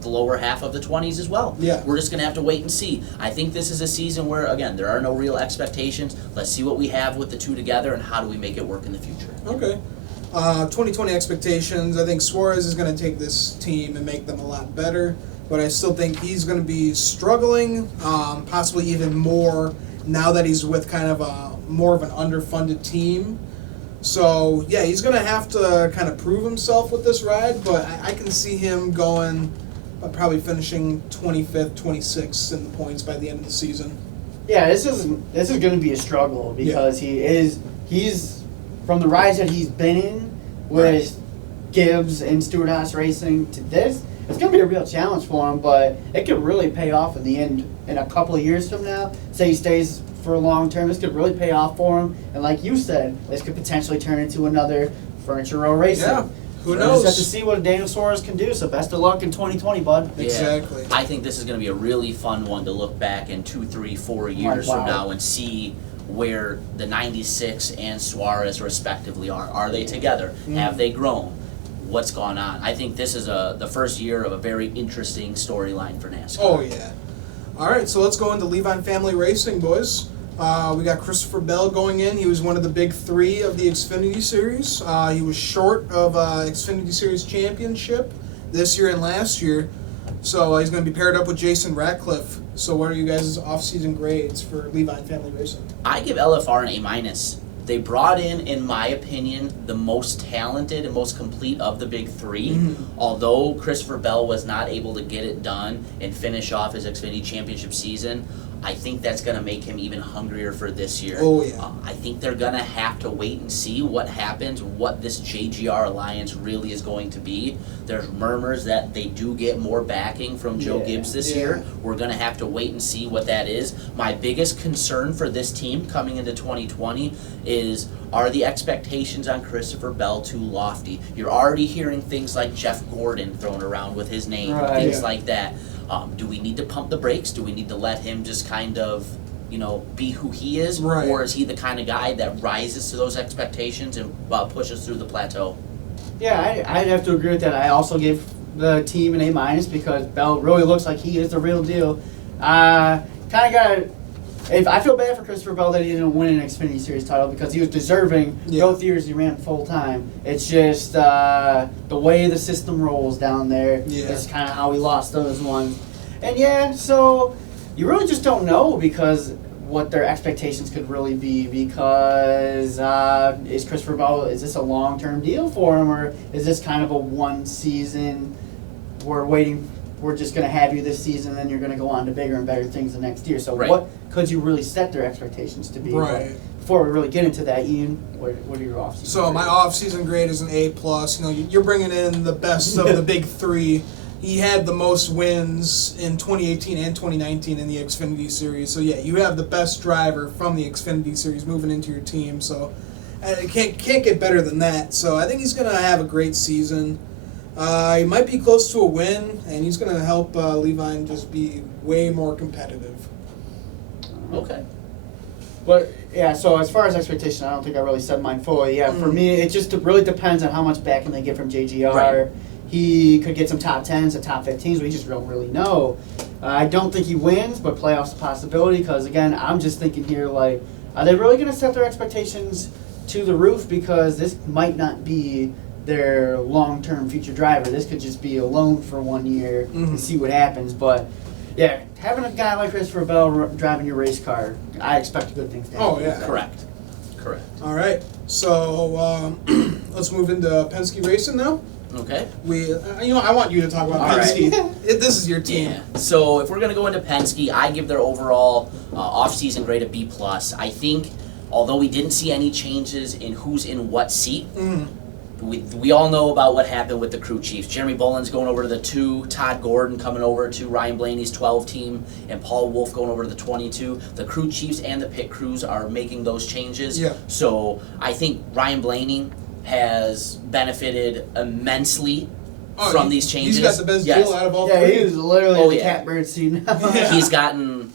lower half of the 20s as well. We're just going to have to wait and see. I think this is a season where, again, there are no real expectations. Let's see what we have with the two together and how do we make it work in the future. Okay. 2020 expectations. I think Suarez is going to take this team and make them a lot better. but I still think he's going to be struggling, possibly even more now that he's with kind of more of an underfunded team. So, yeah, he's going to have to kind of prove himself with this ride, but I can see him going, probably finishing 25th, 26th in the points by the end of the season. Yeah, this is going to be a struggle because he's from the rides that he's been in with Gibbs and Stewart Haas Racing to this. It's going to be a real challenge for him, but it could really pay off in the end in a couple of years from now. Say he stays for a long term, this could really pay off for him. And like you said, this could potentially turn into another Furniture Row Racing. Yeah. Who We'll knows? just have to see what Daniel Suarez can do. So best of luck in 2020, bud. Yeah. Exactly. I think this is going to be a really fun one to look back in 2, 3, 4 years Wow. from now and see where the 96 and Suarez respectively are. Are they together? Have they grown? What's gone on? I think this is the first year of a very interesting storyline for NASCAR. Oh, yeah. All right, so let's go into Levine Family Racing, boys. We got Christopher Bell going in. He was one of the big three of the Xfinity Series. He was short of Xfinity Series championship this year and last year. So he's going to be paired up with Jason Ratcliffe. So what are you guys' off-season grades for Levine Family Racing? I give LFR an A-. They brought in my opinion, the most talented and most complete of the big three. Although Christopher Bell was not able to get it done and finish off his Xfinity Championship season, I think that's going to make him even hungrier for this year. Oh, yeah. I think they're going to have to wait and see what happens, what this JGR alliance really is going to be. There's murmurs that they do get more backing from Joe Gibbs this year. We're going to have to wait and see what that is. My biggest concern for this team coming into 2020 is, are the expectations on Christopher Bell too lofty? You're already hearing things like Jeff Gordon thrown around with his name, things like that. Do we need to pump the brakes? Do we need to let him just kind of, be who he is? Right. Or is he the kind of guy that rises to those expectations and pushes through the plateau? Yeah, I'd have to agree with that. I also give the team an A- because Bell really looks like he is the real deal. I feel bad for Christopher Bell that he didn't win an Xfinity Series title because he was deserving both years he ran full time. It's just the way the system rolls down there is kind of how he lost those ones. And so you really just don't know because what their expectations could really be because is Christopher Bell, is this a long-term deal for him or is this kind of a one season, we're just going to have you this season and then you're going to go on to bigger and better things the next year. So what could you really set their expectations to be? Right. But before we really get into that, Ian, what are your off-season So grades? my off-season grade is an A+. You're bringing in the best of the big three. He had the most wins in 2018 and 2019 in the Xfinity Series. So, you have the best driver from the Xfinity Series moving into your team. So, it can't get better than that. So, I think he's going to have a great season. He might be close to a win, and he's going to help Levine just be way more competitive. Okay. But so as far as expectation, I don't think I really said mine fully. For me, it just really depends on how much backing they get from JGR. Right. He could get some top 10s and top 15s. We just don't really know. I don't think he wins, but playoffs a possibility because, again, I'm just thinking here, are they really going to set their expectations to the roof? Because this might not be their long-term future driver. This could just be a loan for 1 year and see what happens. But, having a guy like Christopher Bell driving your race car, I expect good things to happen. Oh, yeah. Correct. All right. So, let's move into Penske Racing now. Okay. I want you to talk about All Penske. right. This is your team. Yeah. So if we're gonna go into Penske, I give their overall off-season grade a B+. I think, although we didn't see any changes in who's in what seat, we all know about what happened with the crew chiefs. Jeremy Bullins going over to the 2, Todd Gordon coming over to Ryan Blaney's 12 team, and Paul Wolf going over to the 22. The crew chiefs and the pit crews are making those changes. Yeah. So I think Ryan Blaney has benefited immensely from these changes. He's got the best deal out of all Yeah, three. he was literally Oh, the yeah. catbird scene. He's gotten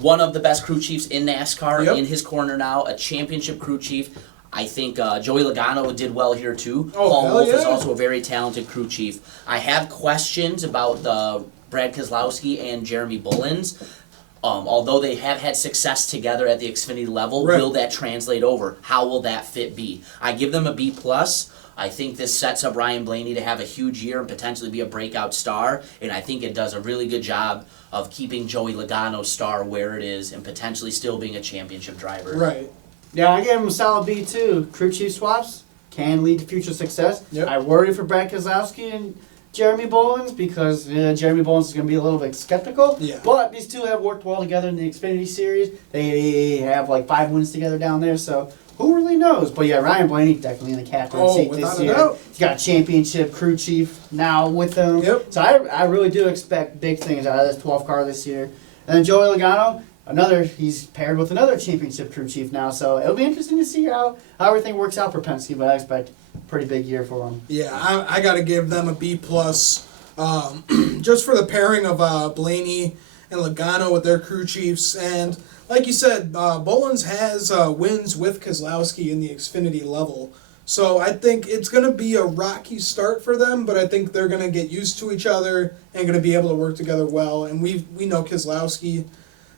one of the best crew chiefs in NASCAR Yep. in his corner now, a championship crew chief. I think Joey Logano did well here too. Oh, Paul hell Wolf is yeah. also a very talented crew chief. I have questions about the Brad Keselowski and Jeremy Bullins. Although they have had success together at the Xfinity level, Right. will that translate over? How will that fit be? I give them a B+. I think this sets up Ryan Blaney to have a huge year and potentially be a breakout star, and I think it does a really good job of keeping Joey Logano's star where it is and potentially still being a championship driver. Right. Yeah, I gave him a solid B too. Crew chief swaps can lead to future success. Yep. I worry for Brad Keselowski and Jeremy Bolins because Jeremy Bolins is going to be a little bit skeptical. Yeah. But these two have worked well together in the Xfinity Series. They have like 5 wins together down there, so who really knows? But yeah, Ryan Blaney definitely in the captain seat without this a year. doubt. He's got a championship crew chief now with him. Yep. So I really do expect big things out of this 12 car this year. And then Joey Logano, he's paired with another championship crew chief now, so it'll be interesting to see how everything works out for Penske, but I expect a pretty big year for him. Yeah, I got to give them a B+, just for the pairing of Blaney and Logano with their crew chiefs. And like you said, Bolins has wins with Keselowski in the Xfinity level. So I think it's going to be a rocky start for them, but I think they're going to get used to each other and going to be able to work together well. And we know Keselowski,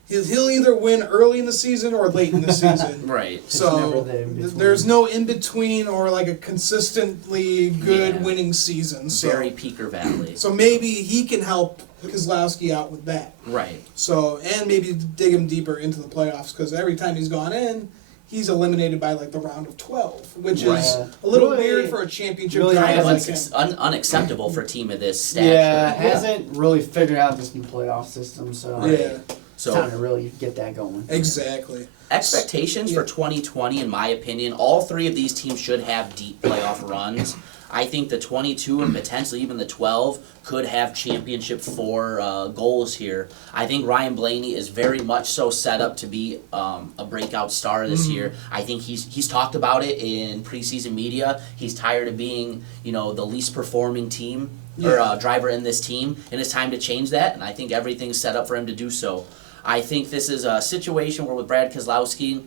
he'll either win early in the season or late in the season. Right. So never the in-between. there's no in-between or like a consistently good winning season. So, Very peak or valley. so maybe he can help Keselowski out with that. Right. So, and maybe dig him deeper into the playoffs, because every time he's gone in, he's eliminated by like the round of 12, which is Right. a little Really- weird for a championship really driver Kind of like him. unacceptable for a team of this stature. Yeah, hasn't really figured out this new playoff system, so Yeah, it's time to really get that going. exactly. Expectations for 2020, in my opinion, all three of these teams should have deep playoff runs. I think the 22 and potentially even the 12 could have championship 4 goals here. I think Ryan Blaney is very much so set up to be a breakout star this year. I think he's talked about it in preseason media. He's tired of being, the least performing team or driver in this team, and it's time to change that. And I think everything's set up for him to do so. I think this is a situation where with Brad Keselowski,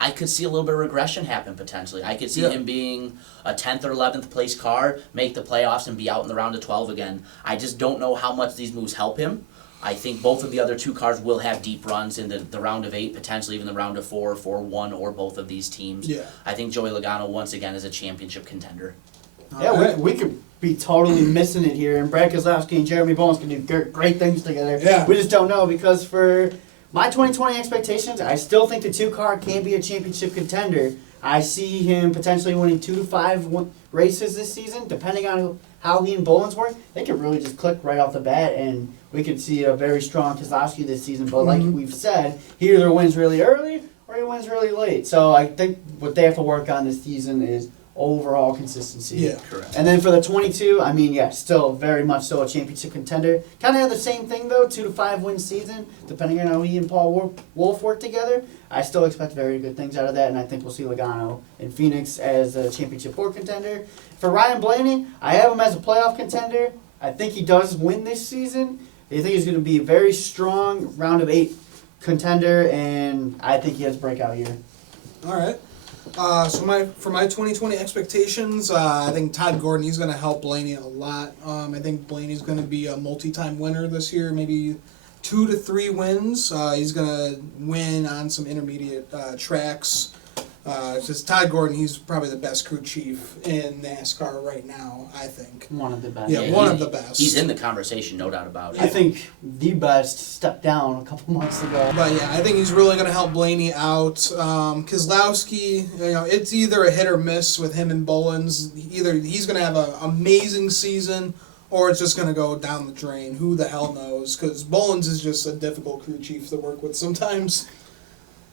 I could see a little bit of regression happen potentially. I could see him being a 10th or 11th place car, make the playoffs, and be out in the round of 12 again. I just don't know how much these moves help him. I think both of the other two cars will have deep runs in the round of 8, potentially even the round of 4 for one or both of these teams. Yeah. I think Joey Logano, once again, is a championship contender. Yeah, we could be totally missing it here, and Brad Keselowski and Jeremy Bolins can do great things together. Yeah. We just don't know, because for my 2020 expectations, I still think the 2-car can be a championship contender. I see him potentially winning 2 to 5 races this season, depending on how he and Bolins work. They could really just click right off the bat, and we could see a very strong Keselowski this season. But like we've said, he either wins really early or he wins really late. So I think what they have to work on this season is overall consistency. Yeah. Correct. And then for the 22, still very much so a championship contender. Kind of have the same thing though, 2 to 5 win season, depending on how he and Paul Wolf work together. I still expect very good things out of that, and I think we'll see Logano in Phoenix as a championship 4 contender. For Ryan Blaney, I have him as a playoff contender. I think he does win this season. I think he's going to be a very strong round of 8 contender, and I think he has a breakout year. All right. For my 2020 expectations, I think Todd Gordon, he's going to help Blaney a lot. I think Blaney's going to be a multi-time winner this year, maybe 2 to 3 wins. He's going to win on some intermediate tracks. Just Todd Gordon, he's probably the best crew chief in NASCAR right now, I think. One of the best. Yeah, one of the best. He's in the conversation, no doubt about it. I think the best stepped down a couple months ago. But yeah, I think he's really going to help Blaney out. Keselowski, it's either a hit or miss with him and Bolins. Either he's going to have an amazing season, or it's just going to go down the drain. Who the hell knows? Because Bolins is just a difficult crew chief to work with sometimes.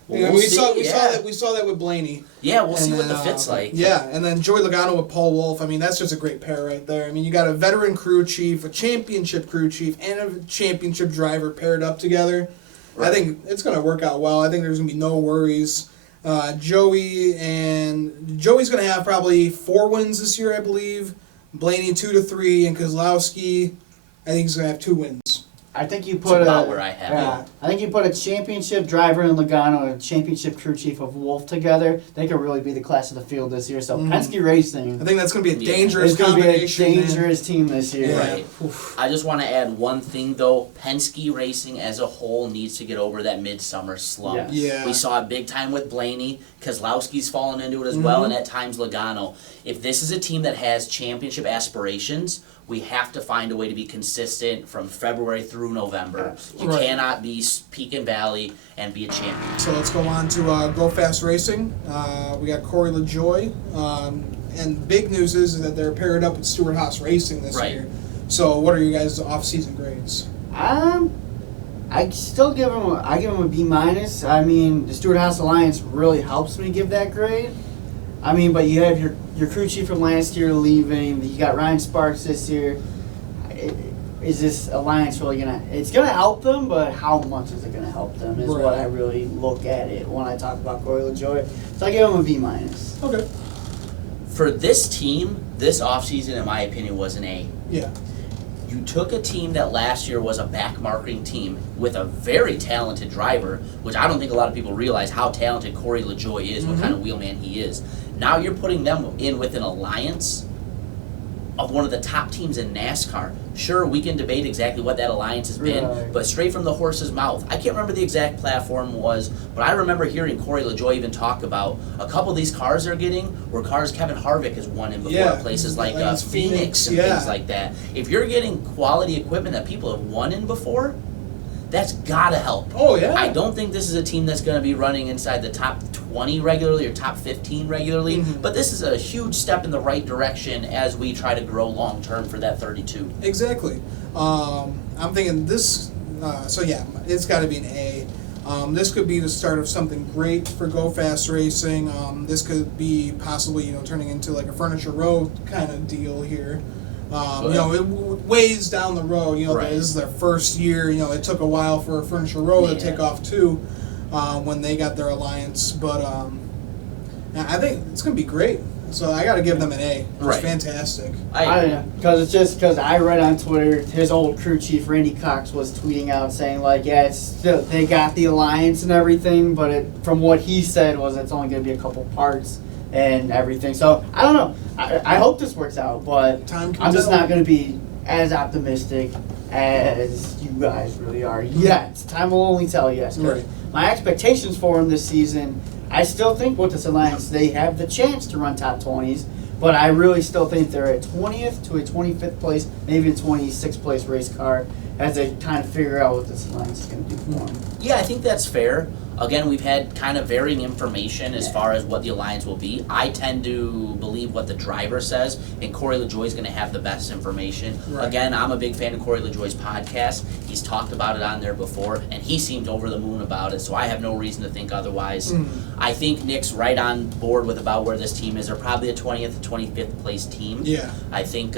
Well, We saw that with Blaney. Yeah, we'll see And what the then, fit's like. Yeah, and then Joey Logano with Paul Wolf. That's just a great pair right there. You got a veteran crew chief, a championship crew chief, and a championship driver paired up together. Right. I think it's going to work out well. I think there's going to be no worries. Joey's going to have probably 4 wins this year, I believe. Blaney 2 to 3, and Keselowski, I think he's going to have 2 wins. I think you It's put about where I have yeah, it. I think you put a championship driver in Logano and a championship crew chief of Wolf together. They could really be the class of the field this year. So Penske Racing I think that's going to be a Yeah. dangerous is going to be a combination. man. dangerous team this year. Yeah. Right. I just want to add one thing though. Penske Racing as a whole needs to get over that midsummer slump. Yes. Yeah. We saw it big time with Blaney. Kozlowski's fallen into it as well, and at times Logano. If this is a team that has championship aspirations, we have to find a way to be consistent from February through November. Absolutely. You Right. cannot be peak and valley and be a champion. So let's go on to Go Fast Racing. We got Corey LaJoy. And big news is that they're paired up with Stewart Haas Racing this Right. year. So what are you guys' off-season grades? I still give him a B minus. I mean, the Stewart Haas Alliance really helps me give that grade. I mean, but you have your crew chief from last year leaving. You got Ryan Sparks this year. Is this alliance really gonna? It's gonna help them, but how much is it gonna help them? Is what Right. I really look at it when I talk about Corey LaJoy. So I give him a B minus. Okay. For this team, this offseason, in my opinion, was an A. Yeah. You took a team that last year was a back-marking team with a very talented driver, which I don't think a lot of people realize how talented Corey LaJoy is, what kind of wheelman he is. Now you're putting them in with an alliance of one of the top teams in NASCAR. Sure, we can debate exactly what that alliance has been, Right. but straight from the horse's mouth. I can't remember the exact platform was, but I remember hearing Corey LaJoy even talk about a couple of these cars they're getting were cars Kevin Harvick has won in before, Yeah. places like Like it's Phoenix and yeah. things like that. If you're getting quality equipment that people have won in before, that's gotta help. Oh, yeah. I don't think this is a team that's going to be running inside the top 20 regularly or top 15 regularly, but this is a huge step in the right direction as we try to grow long term for that 32. Exactly. I'm thinking this. So yeah, it's got to be an A. This could be the start of something great for Go Fast Racing. This could be possibly turning into like a Furniture Row kind of deal here. Ways down the road. Right. This is their first year. It took a while for Furniture Row to Yeah. take off too, when they got their alliance. But I think it's gonna be great. So I got to give them an A. It's Right. fantastic. I don't know, because it's just because I read on Twitter his old crew chief Randy Cox was tweeting out saying like, yeah, it's still, they got the alliance and everything, but from what he said was it's only going to be a couple parts and everything. So I don't know. I hope this works out, but Time can I'm just tell. not going to be as optimistic as you guys really are yet. Time will only tell. Yes, 'cause Right. my expectations for him this season. I still think with this alliance they have the chance to run top 20s, but I really still think they're a 20th to a 25th place, maybe a 26th place race car as they kind of figure out what this alliance is going to do for them. Yeah, I think that's fair. Again, we've had kind of varying information as far as what the alliance will be. I tend to believe what the driver says, and Corey LaJoy is going to have the best information. Right. Again, I'm a big fan of Corey LaJoy's podcast. He's talked about it on there before, and he seemed over the moon about it, so I have no reason to think otherwise. I think Nick's right on board with about where this team is. They're probably a 20th to 25th place team. Yeah. I think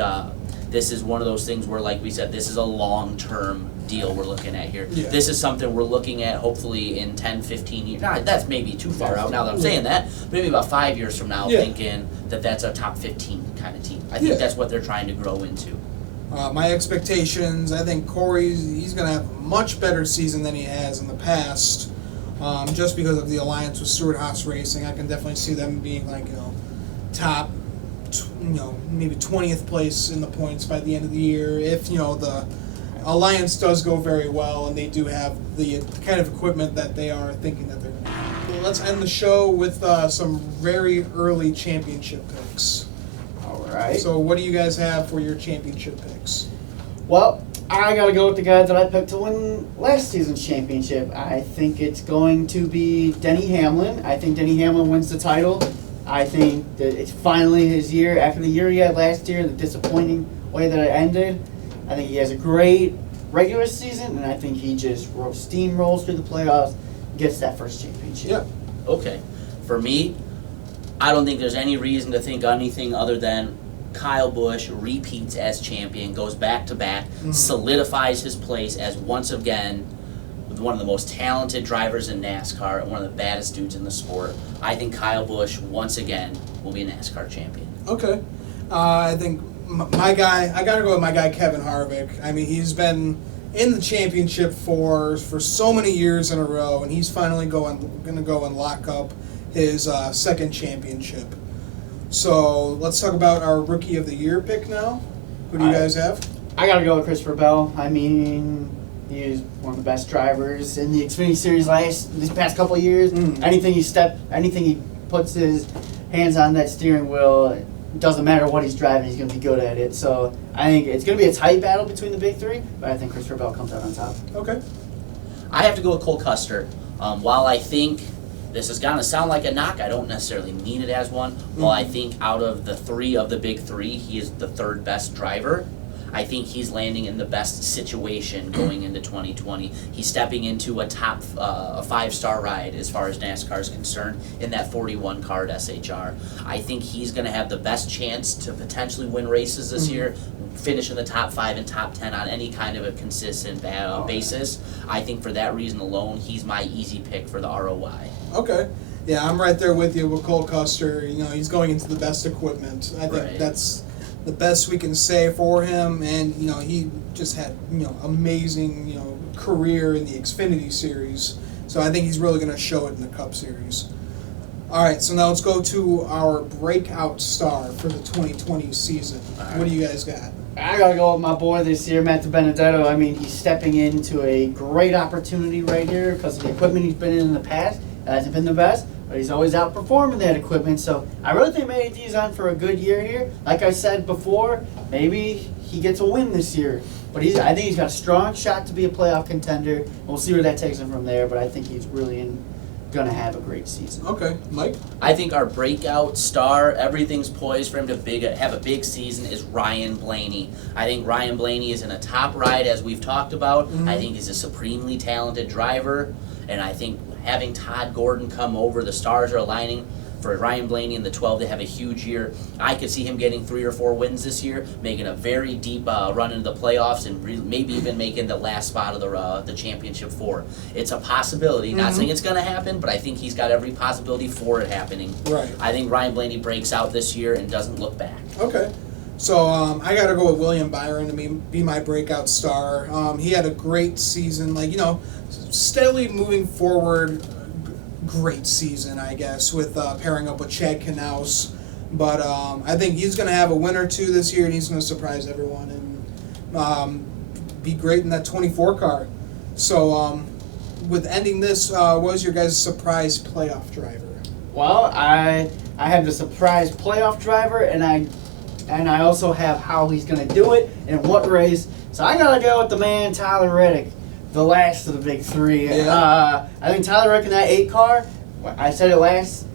this is one of those things where, like we said, this is a long-term deal we're looking at here. Yeah. This is something we're looking at hopefully in 10, 15 years. Nah, that's maybe too far out now that I'm saying that. Maybe about 5 years from now, Yeah. thinking that that's a top 15 kind of team. I think Yeah. that's what they're trying to grow into. My expectations, I think he's going to have a much better season than he has in the past, just because of the alliance with Stewart Haas Racing. I can definitely see them being like, top, maybe 20th place in the points by the end of the year. If, the alliance does go very well and they do have the kind of equipment that they are thinking that they're going to have. Well, let's end the show with some very early championship picks. All right. So what do you guys have for your championship picks? Well, I got to go with the guy that I picked to win last season's championship. I think it's going to be Denny Hamlin. I think Denny Hamlin wins the title. I think that it's finally his year. After the year he had last year, the disappointing way that it ended, I think he has a great regular season, and I think he just steamrolls through the playoffs, gets that first championship. Yeah. Okay. For me, I don't think there's any reason to think anything other than Kyle Busch repeats as champion, goes back to back, solidifies his place as once again one of the most talented drivers in NASCAR and one of the baddest dudes in the sport. I think Kyle Busch once again will be a NASCAR champion. Okay. I think my guy, I got to go with my guy Kevin Harvick. I mean, he's been in the championship for so many years in a row, and he's finally going to go and lock up his second championship. So let's talk about our Rookie of the Year pick now. Who do you guys have? I gotta go with Christopher Bell. I mean, he's one of the best drivers in the Xfinity Series these past couple of years. Anything he puts his hands on that steering wheel, it doesn't matter what he's driving, he's gonna be good at it. So I think it's gonna be a tight battle between the big three, but I think Christopher Bell comes out on top. Okay. I have to go with Cole Custer. While I think this is gonna sound like a knock, I don't necessarily mean it as one. While I think out of the three of the big three, he is the third best driver. I think he's landing in the best situation going into 2020. He's stepping into a top a 5-star ride as far as NASCAR is concerned in that 41 card SHR. I think he's going to have the best chance to potentially win races this year, finish in the top 5 and top 10 on any kind of a consistent basis. I think for that reason alone, he's my easy pick for the ROI. Okay. Yeah, I'm right there with you with Cole Custer. You know, he's going into the best equipment. I think that's the best we can say for him, and you know, he just had amazing career in the Xfinity Series. So I think he's really going to show it in the Cup Series. All right, so now let's go to our breakout star for the 2020 season. What do you guys got? I gotta go with my boy this year, Matt DiBenedetto. I mean, he's stepping into a great opportunity right here because of the equipment he's been in the past. It hasn't been the best, but he's always outperforming that equipment. So I really think Matty D's on for a good year here. Like I said before, maybe he gets a win this year. But I think he's got a strong shot to be a playoff contender. We'll see where that takes him from there, but I think he's really going to have a great season. Okay, Mike? I think our breakout star, everything's poised for him to have a big season, is Ryan Blaney. I think Ryan Blaney is in a top ride, as we've talked about. I think he's a supremely talented driver, and I think having Todd Gordon come over, the stars are aligning for Ryan Blaney and the 12 to have a huge year. I could see him getting 3 or 4 wins this year, making a very deep run into the playoffs, and maybe even making the last spot of the championship 4. It's a possibility. Not saying it's going to happen, but I think he's got every possibility for it happening. Right. I think Ryan Blaney breaks out this year and doesn't look back. Okay. So I got to go with William Byron to be my breakout star. He had a great season, steadily moving forward. Great season, I guess, with pairing up with Chad Knaus. But I think he's going to have a win or two this year, and he's going to surprise everyone and be great in that 24 car. So with ending this, what was your guys' surprise playoff driver? Well, I have the surprise playoff driver, and I also have how he's going to do it and what race. So I got to go with the man, Tyler Reddick. The last of the big three. Yeah. I think Tyler Reddick in that 8 car. I said it last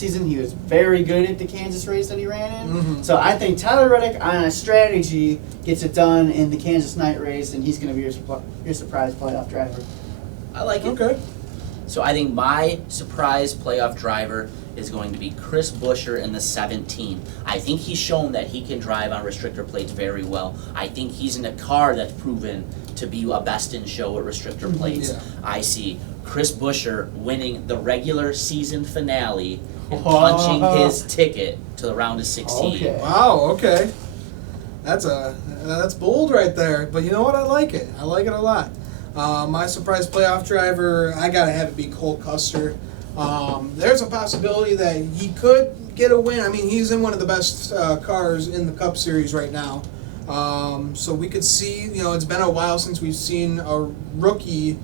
season. He was very good at the Kansas race that he ran in. So I think Tyler Reddick on a strategy gets it done in the Kansas night race, and he's going to be your surprise playoff driver. I like it. Okay. So I think my surprise playoff driver is going to be Chris Buescher in the 17. I think he's shown that he can drive on restrictor plates very well. I think he's in a car that's proven to be a best in show at restrictor plates. Yeah. I see Chris Buescher winning the regular season finale and punching his ticket to the round of 16. Okay. Wow, okay. That's bold right there. But you know what? I like it. I like it a lot. My surprise playoff driver, I got to have it be Cole Custer. There's a possibility that he could get a win. I mean, he's in one of the best cars in the Cup Series right now. So we could see, it's been a while since we've seen a rookie,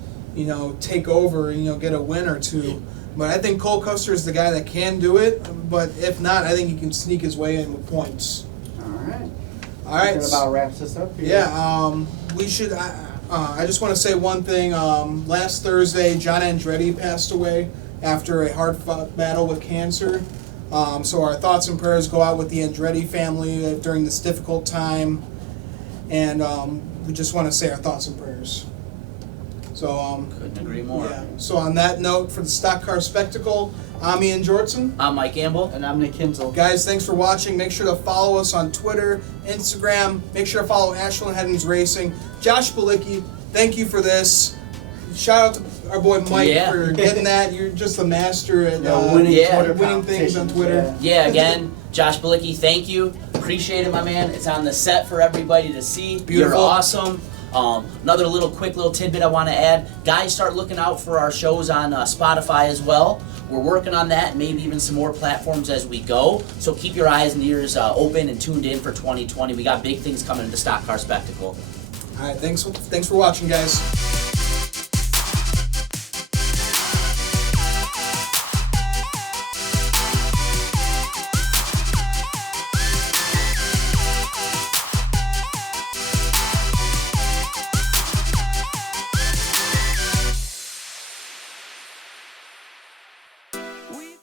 take over, get a win or two. But I think Cole Custer is the guy that can do it. But if not, I think he can sneak his way in with points. All right. That about wraps this up here. Yeah, we should. I just want to say one thing. Last Thursday, John Andretti passed away after a hard-fought battle with cancer. So our thoughts and prayers go out with the Andretti family during this difficult time. And we just want to say our thoughts and prayers. So Couldn't agree more. Yeah. So on that note, for the Stock Car Spectacle, I'm Ian Jortson. I'm Mike Gamble. And I'm Nick Kinzel. Guys, thanks for watching. Make sure to follow us on Twitter, Instagram. Make sure to follow Ashlyn Heddins Racing. Josh Balicki, thank you for this. Shout out to our boy Mike for getting that. You're just the master at winning things on Twitter. Yeah, again, Josh Balicki, thank you. Appreciate it, my man. It's on the set for everybody to see. Beautiful. You're awesome. Another quick little tidbit I want to add, guys, start looking out for our shows on Spotify as well. We're working on that, maybe even some more platforms as we go. So keep your eyes and ears open and tuned in for 2020. We got big things coming into Stock Car Spectacle. All right, thanks for watching, guys.